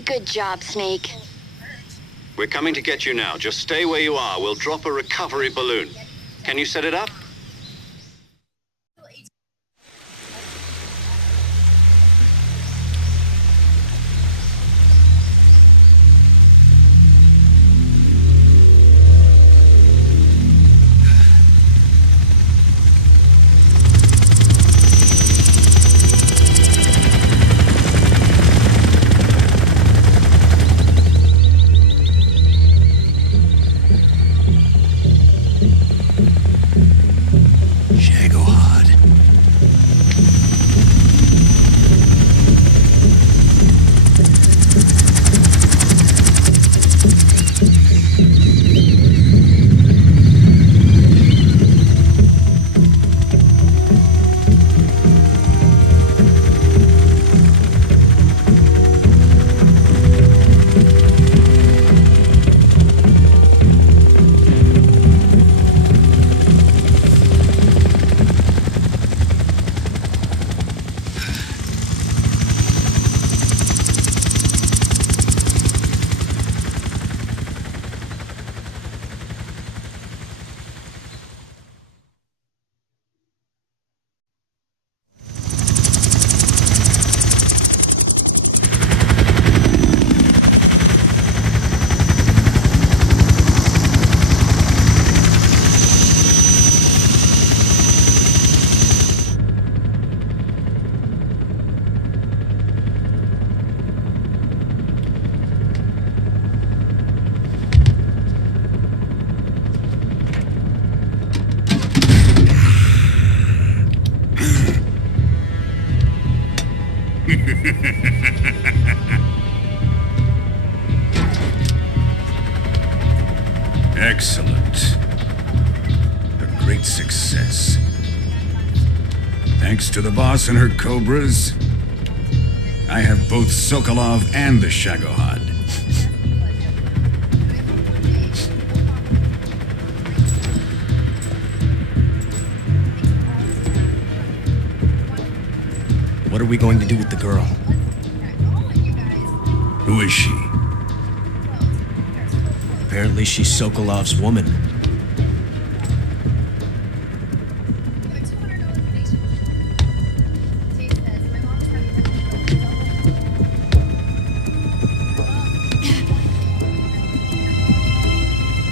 Good job, Snake. We're coming to get you now. Just stay where you are. We'll drop a recovery balloon. Can you set it up? Excellent. A great success. Thanks to the boss and her cobras, I have both Sokolov and the Shagohod. What are we going to do with the girl? Who is she? Apparently she's Sokolov's woman.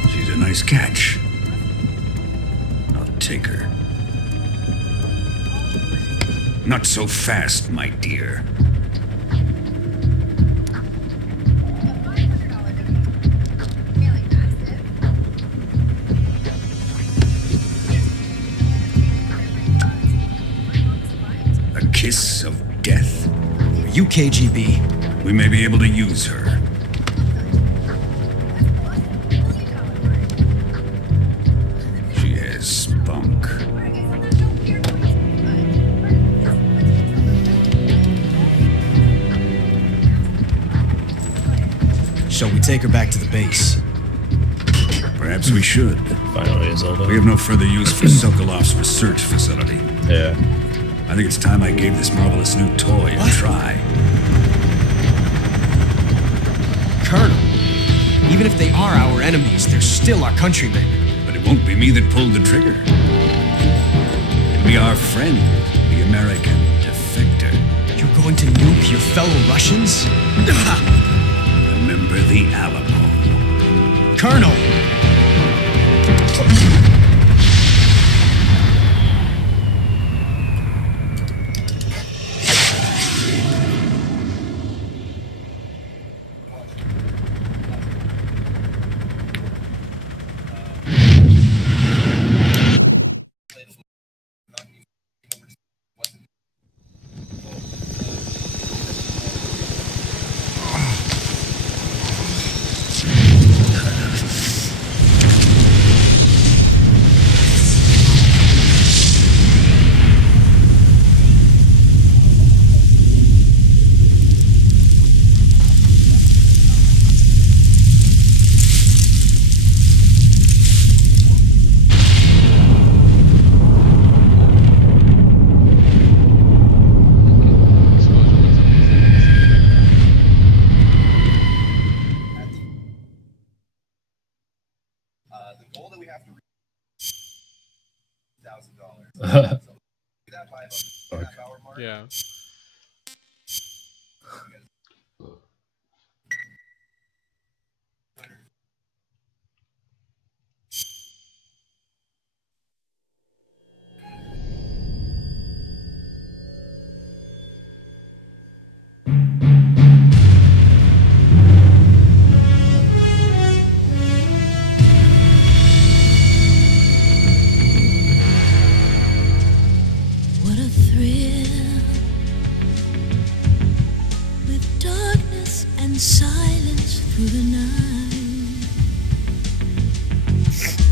She's a nice catch. I'll take her. Not so fast, my dear. A kiss of death? You KGB. We may be able to use her. She has spunk. Shall we take her back to the base? Perhaps we should. Finally, Isolde. We have no further use for Sokolov's research facility. Yeah. I think it's time I gave this marvelous new toy a try. Colonel, even if they are our enemies, they're still our countrymen. But it won't be me that pulled the trigger. It'll be our friend, the American defector. You're going to nuke your fellow Russians? Remember the Alamo. Colonel! The goal that we have to reach $1,000. So that by about half-hour mark. Yeah. What a thrill, with darkness and silence through the night.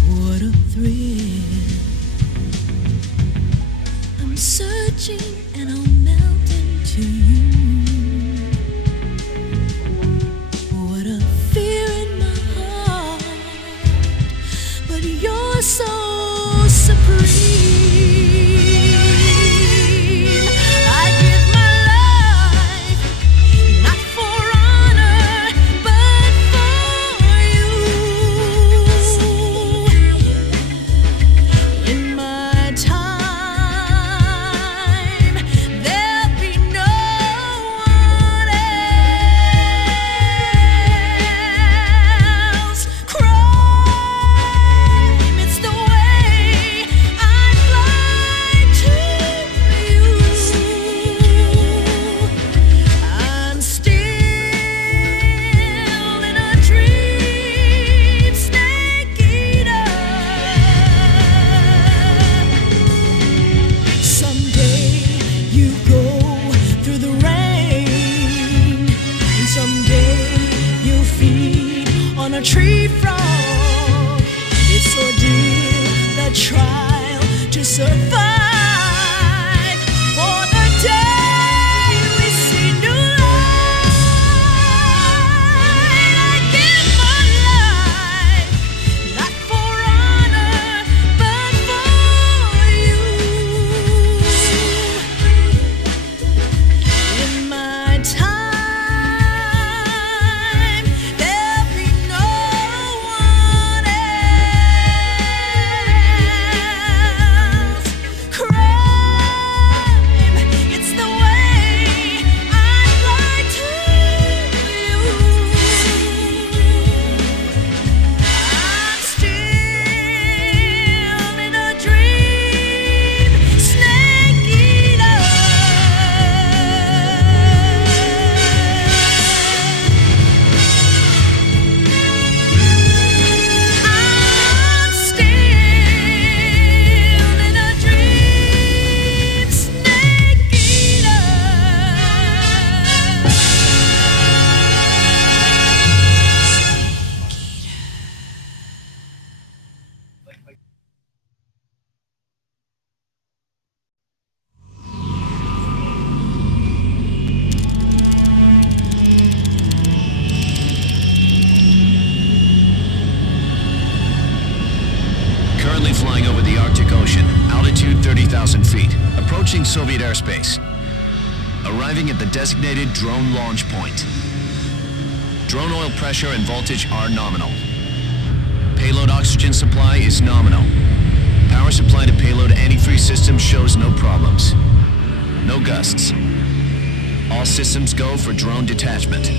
What a thrill. I'm searching and I'll melt into you. What a fear in my heart, but you're so supreme. It's the way I fly. to survive. For the day we see new light, I give my life, not for honor, but for you. In my time, there'll be no one else. Crime, it's the way I'd lie to you. I'm still in a dream, snake eater. I'm still in a dream, snake eater. Currently flying over the Arctic Ocean, altitude 30,000 feet, approaching Soviet airspace. Arriving at the designated drone launch point. Drone oil pressure and voltage are nominal. Payload oxygen supply is nominal. Power supply to payload antifreeze system shows no problems. No gusts. All systems go for drone detachment.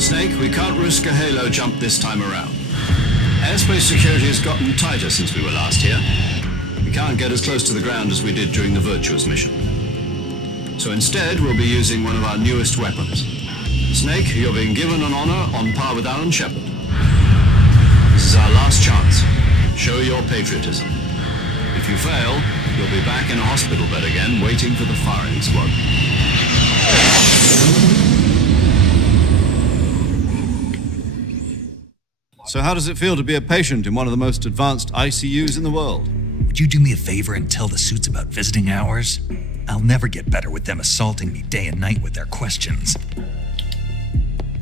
Snake, we can't risk a halo jump this time around. Airspace security has gotten tighter since we were last here. We can't get as close to the ground as we did during the Virtuous mission. So instead, we'll be using one of our newest weapons. Snake, you're being given an honor on par with Alan Shepard. This is our last chance. Show your patriotism. If you fail, you'll be back in a hospital bed again, waiting for the firing squad. So how does it feel to be a patient in one of the most advanced ICUs in the world? Would you do me a favor and tell the suits about visiting hours? I'll never get better with them assaulting me day and night with their questions.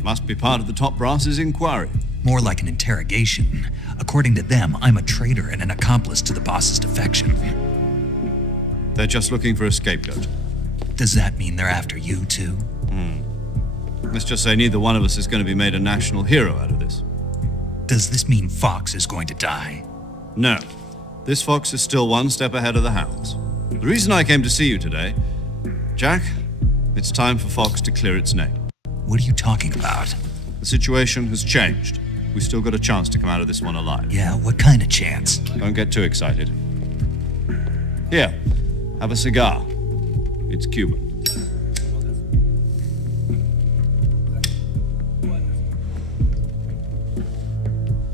Must be part of the top brass's inquiry. More like an interrogation. According to them, I'm a traitor and an accomplice to the boss's defection. They're just looking for a scapegoat. Does that mean they're after you, too? Let's just say neither one of us is going to be made a national hero out of this. Does this mean Fox is going to die? No. This fox is still one step ahead of the hounds. The reason I came to see you today, Jack, it's time for Fox to clear its name. What are you talking about? The situation has changed. We've still got a chance to come out of this one alive. Yeah, what kind of chance? Don't get too excited. Here, have a cigar. It's Cuban.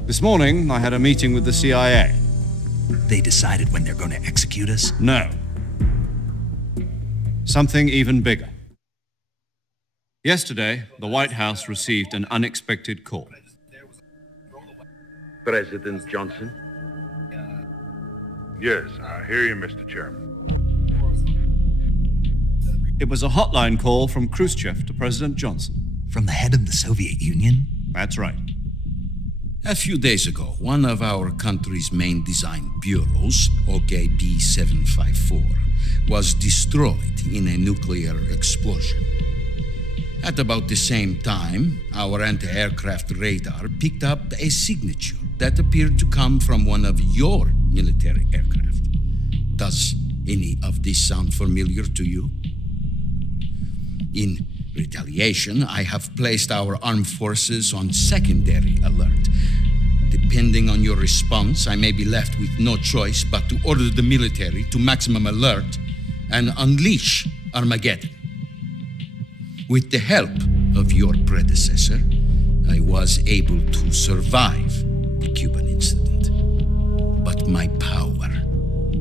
This morning, I had a meeting with the CIA. They decided when they're going to execute us? No. Something even bigger. Yesterday, the White House received an unexpected call. President Johnson? Yes, I hear you, Mr. Chairman. It was a hotline call from Khrushchev to President Johnson. From the head of the Soviet Union? That's right. A few days ago, one of our country's main design bureaus, OKB 754, was destroyed in a nuclear explosion. At about the same time, our anti-aircraft radar picked up a signature that appeared to come from one of your military aircraft. Does any of this sound familiar to you? In retaliation, I have placed our armed forces on secondary alert. Depending on your response, I may be left with no choice but to order the military to maximum alert and unleash Armageddon. With the help of your predecessor, I was able to survive the Cuban incident. But my power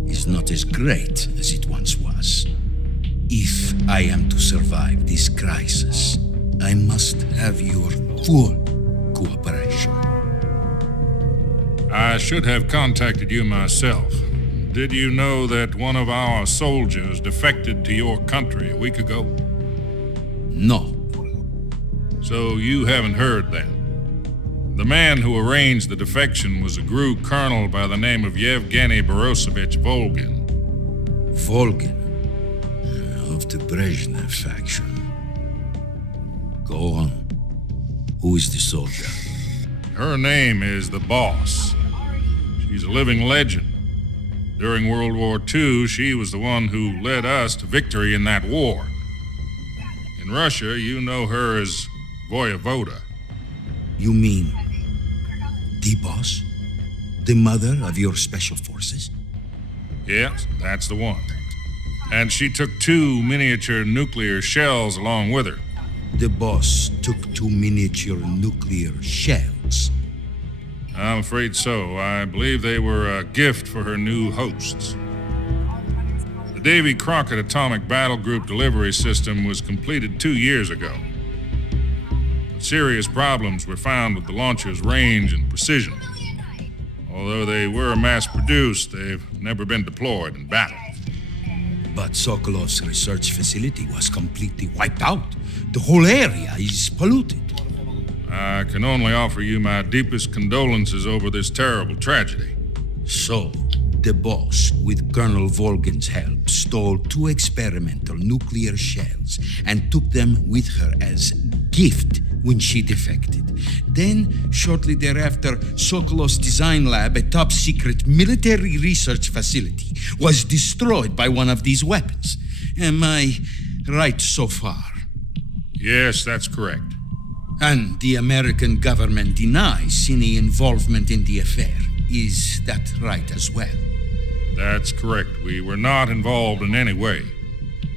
is not as great as it once was. If I am to survive this crisis, I must have your full cooperation. I should have contacted you myself, Did you know that one of our soldiers defected to your country a week ago? No. So you haven't heard then. The man who arranged the defection was a GRU colonel by the name of Yevgeny Borosovich Volgin. Volgin? Of the Brezhnev faction. Go on. Who is the soldier? Her name is the Boss. She's a living legend. During World War II, she was the one who led us to victory in that war. In Russia, you know her as Voyevoda. You mean the Boss? The mother of your special forces? Yes, that's the one. And she took 2 miniature nuclear shells along with her. The Boss took 2 miniature nuclear shells? I'm afraid so. I believe they were a gift for her new hosts. The Davy Crockett Atomic Battle Group delivery system was completed 2 years ago. But serious problems were found with the launcher's range and precision. Although they were mass-produced, they've never been deployed in battle. But Sokolov's research facility was completely wiped out. The whole area is polluted. I can only offer you my deepest condolences over this terrible tragedy. So, the Boss, with Colonel Volgin's help, stole 2 experimental nuclear shells and took them with her as gift when she defected. Then, shortly thereafter, Sokolov's design lab, a top-secret military research facility, was destroyed by one of these weapons. Am I right so far? Yes, that's correct. And the American government denies any involvement in the affair. Is that right as well? That's correct. We were not involved in any way.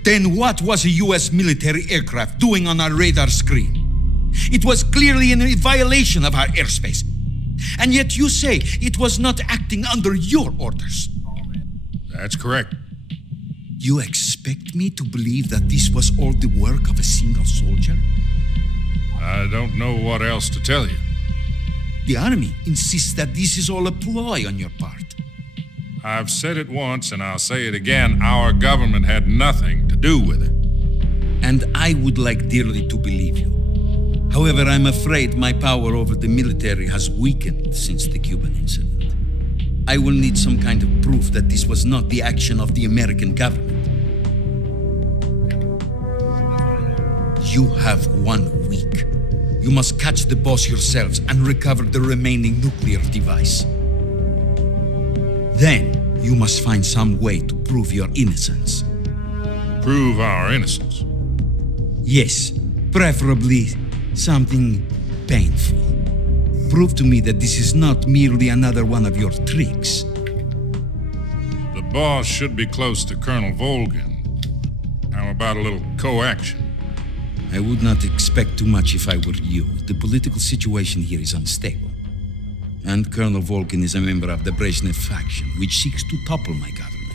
Then what was a U.S. military aircraft doing on our radar screen? It was clearly in violation of our airspace. And yet you say it was not acting under your orders. That's correct. You expect me to believe that this was all the work of a single soldier? I don't know what else to tell you. The Army insists that this is all a ploy on your part. I've said it once and I'll say it again. Our government had nothing to do with it. And I would like dearly to believe you. However, I'm afraid my power over the military has weakened since the Cuban incident. I will need some kind of proof that this was not the action of the American government. You have 1 week. You must catch the Boss yourselves and recover the remaining nuclear device. Then, you must find some way to prove your innocence. Prove our innocence? Yes, preferably something painful. Prove to me that this is not merely another one of your tricks. The Boss should be close to Colonel Volgin. How about a little co-action? I would not expect too much if I were you. The political situation here is unstable. And Colonel Volgin is a member of the Brezhnev faction, which seeks to topple my government.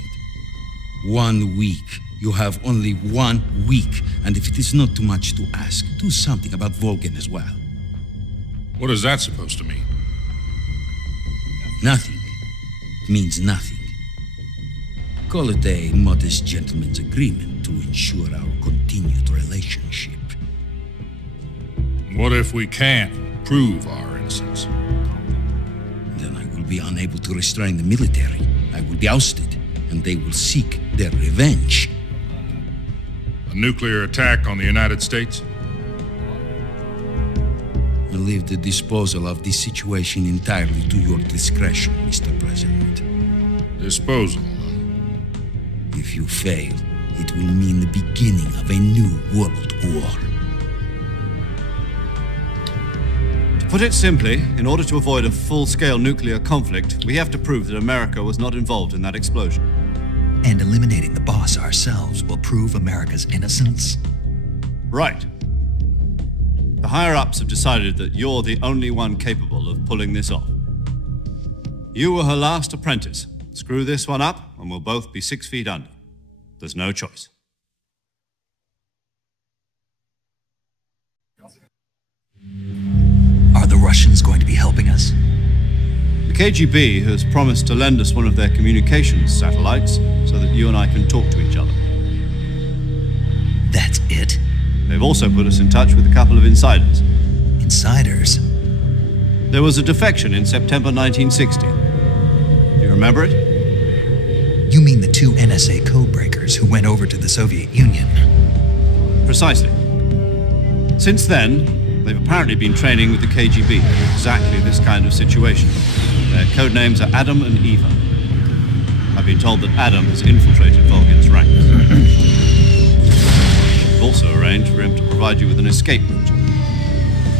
1 week. You have only 1 week. And if it is not too much to ask, do something about Volgin as well. What is that supposed to mean? Nothing. It means nothing. Call it a modest gentleman's agreement to ensure our continued relationship. What if we can't prove our innocence? Then I will be unable to restrain the military. I will be ousted, and they will seek their revenge. A nuclear attack on the United States? I leave the disposal of this situation entirely to your discretion, Mr. President. Disposal? If you fail, it will mean the beginning of a new world war. To put it simply, in order to avoid a full-scale nuclear conflict, we have to prove that America was not involved in that explosion. And eliminating the Boss ourselves will prove America's innocence? Right. The higher-ups have decided that you're the only one capable of pulling this off. You were her last apprentice. Screw this one up, and we'll both be 6 feet under. There's no choice. Are the Russians going to be helping us? The KGB has promised to lend us one of their communications satellites so that you and I can talk to each other. That's it? They've also put us in touch with a couple of insiders. Insiders? There was a defection in September 1960. Do you remember it? You mean the two NSA codebreakers who went over to the Soviet Union? Precisely. Since then, they've apparently been training with the KGB for exactly this kind of situation. Their code names are Adam and Eva. I've been told that Adam has infiltrated Volgin's ranks. We've also arranged for him to provide you with an escape route.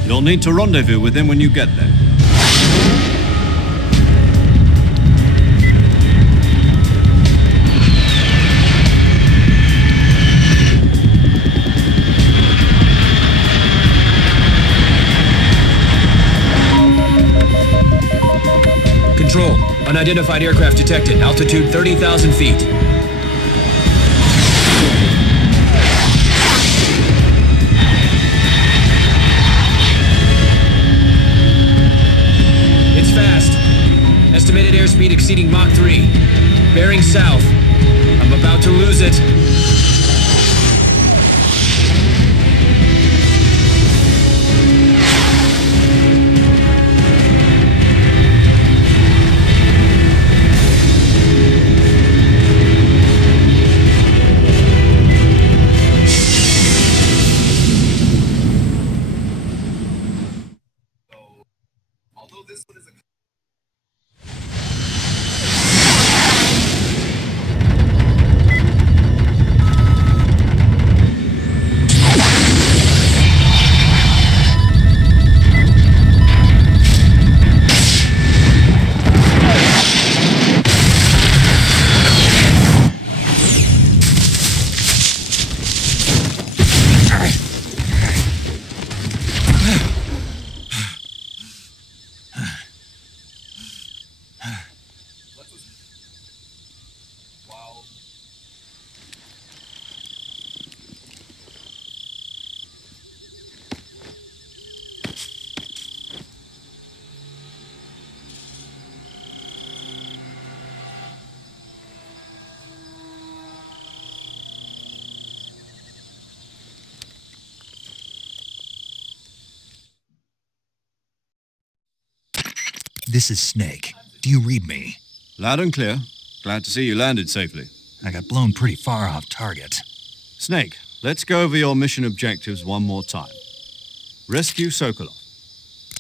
You'll need to rendezvous with him when you get there. Control. Unidentified aircraft detected. Altitude 30,000 feet. It's fast. Estimated airspeed exceeding Mach 3. Bearing south. I'm about to lose it. This is Snake. Do you read me? Loud and clear. Glad to see you landed safely. I got blown pretty far off target. Snake, let's go over your mission objectives one more time. Rescue Sokolov.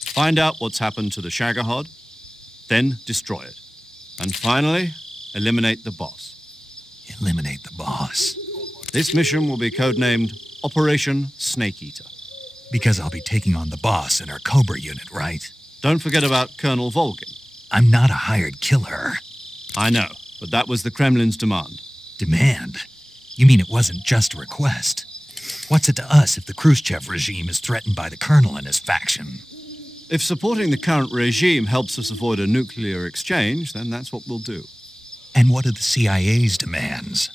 Find out what's happened to the Shagohod, then destroy it. And finally, eliminate the boss. Eliminate the boss? This mission will be codenamed Operation Snake Eater. Because I'll be taking on the boss in our Cobra unit, right? Don't forget about Colonel Volgin. I'm not a hired killer. I know, but that was the Kremlin's demand. Demand? You mean it wasn't just a request? What's it to us if the Khrushchev regime is threatened by the Colonel and his faction? If supporting the current regime helps us avoid a nuclear exchange, then that's what we'll do. And what are the CIA's demands?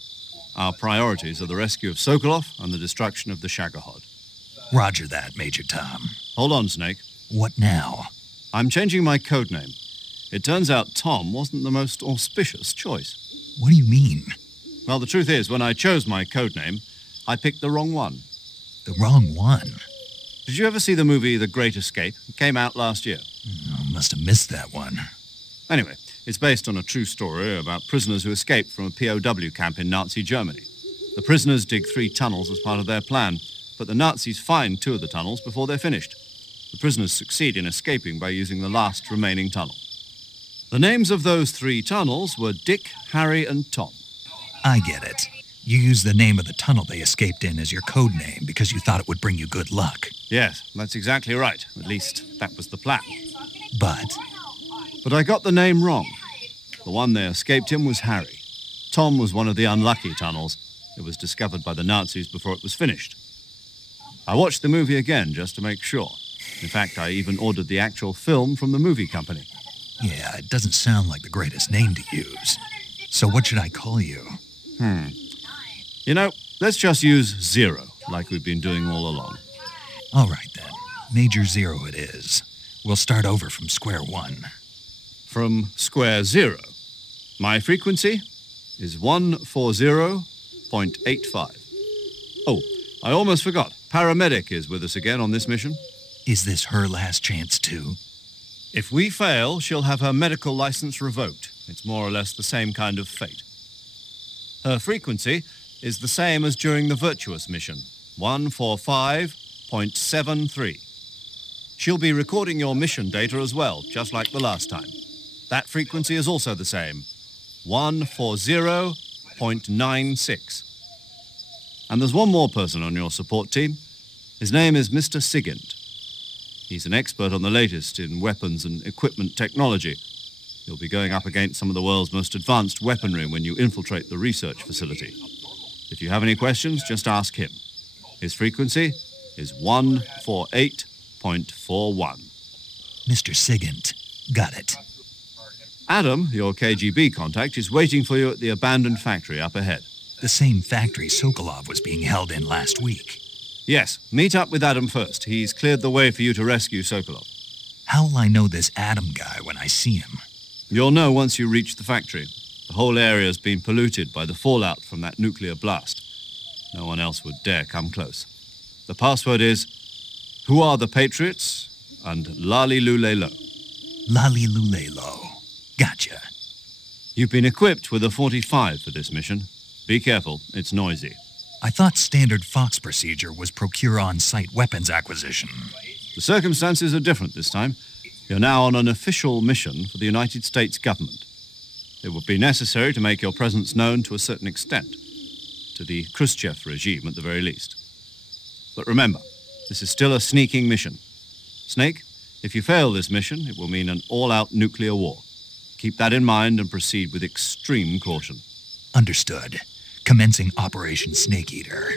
Our priorities are the rescue of Sokolov and the destruction of the Shagohod. Roger that, Major Tom. Hold on, Snake. What now? I'm changing my codename. It turns out Tom wasn't the most auspicious choice. What do you mean? Well, the truth is, when I chose my codename, I picked the wrong one. The wrong one? Did you ever see the movie The Great Escape? It came out last year. Oh, must have missed that one. Anyway, it's based on a true story about prisoners who escaped from a POW camp in Nazi Germany. The prisoners dig 3 tunnels as part of their plan, but the Nazis find 2 of the tunnels before they're finished. The prisoners succeed in escaping by using the last remaining tunnel. The names of those 3 tunnels were Dick, Harry, and Tom. I get it. You used the name of the tunnel they escaped in as your code name because you thought it would bring you good luck. Yes, that's exactly right. At least, that was the plan. But I got the name wrong. The one they escaped in was Harry. Tom was one of the unlucky tunnels. It was discovered by the Nazis before it was finished. I watched the movie again just to make sure. In fact, I even ordered the actual film from the movie company. Yeah, it doesn't sound like the greatest name to use. So what should I call you? You know, let's just use Zero, like we've been doing all along. All right, then. Major Zero it is. We'll start over from square one. from square zero. My frequency is 140.85. Oh, I almost forgot. Paramedic is with us again on this mission. Is this her last chance, too? If we fail, she'll have her medical license revoked. It's more or less the same kind of fate. Her frequency is the same as during the Virtuous mission, 145.73. She'll be recording your mission data as well, just like the last time. That frequency is also the same, 140.96. And there's one more person on your support team. His name is Mr. Sigint. He's an expert on the latest in weapons and equipment technology. You'll be going up against some of the world's most advanced weaponry when you infiltrate the research facility. If you have any questions, just ask him. His frequency is 148.41. Mr. Sigint. Got it. Adam, your KGB contact, is waiting for you at the abandoned factory up ahead. The same factory Sokolov was being held in last week. Yes, meet up with Adam first. He's cleared the way for you to rescue Sokolov. How'll I know this Adam guy when I see him? You'll know once you reach the factory. The whole area's been polluted by the fallout from that nuclear blast. No one else would dare come close. The password is, "Who are the Patriots?" and Lali Lule Lo. Lali Lule Lo. Gotcha. You've been equipped with a 45 for this mission. Be careful, it's noisy. I thought standard Fox procedure was procure on-site weapons acquisition. The circumstances are different this time. You're now on an official mission for the United States government. It would be necessary to make your presence known to a certain extent, to the Khrushchev regime at the very least. But remember, this is still a sneaking mission. Snake, if you fail this mission, it will mean an all-out nuclear war. Keep that in mind and proceed with extreme caution. Understood. Commencing Operation Snake Eater.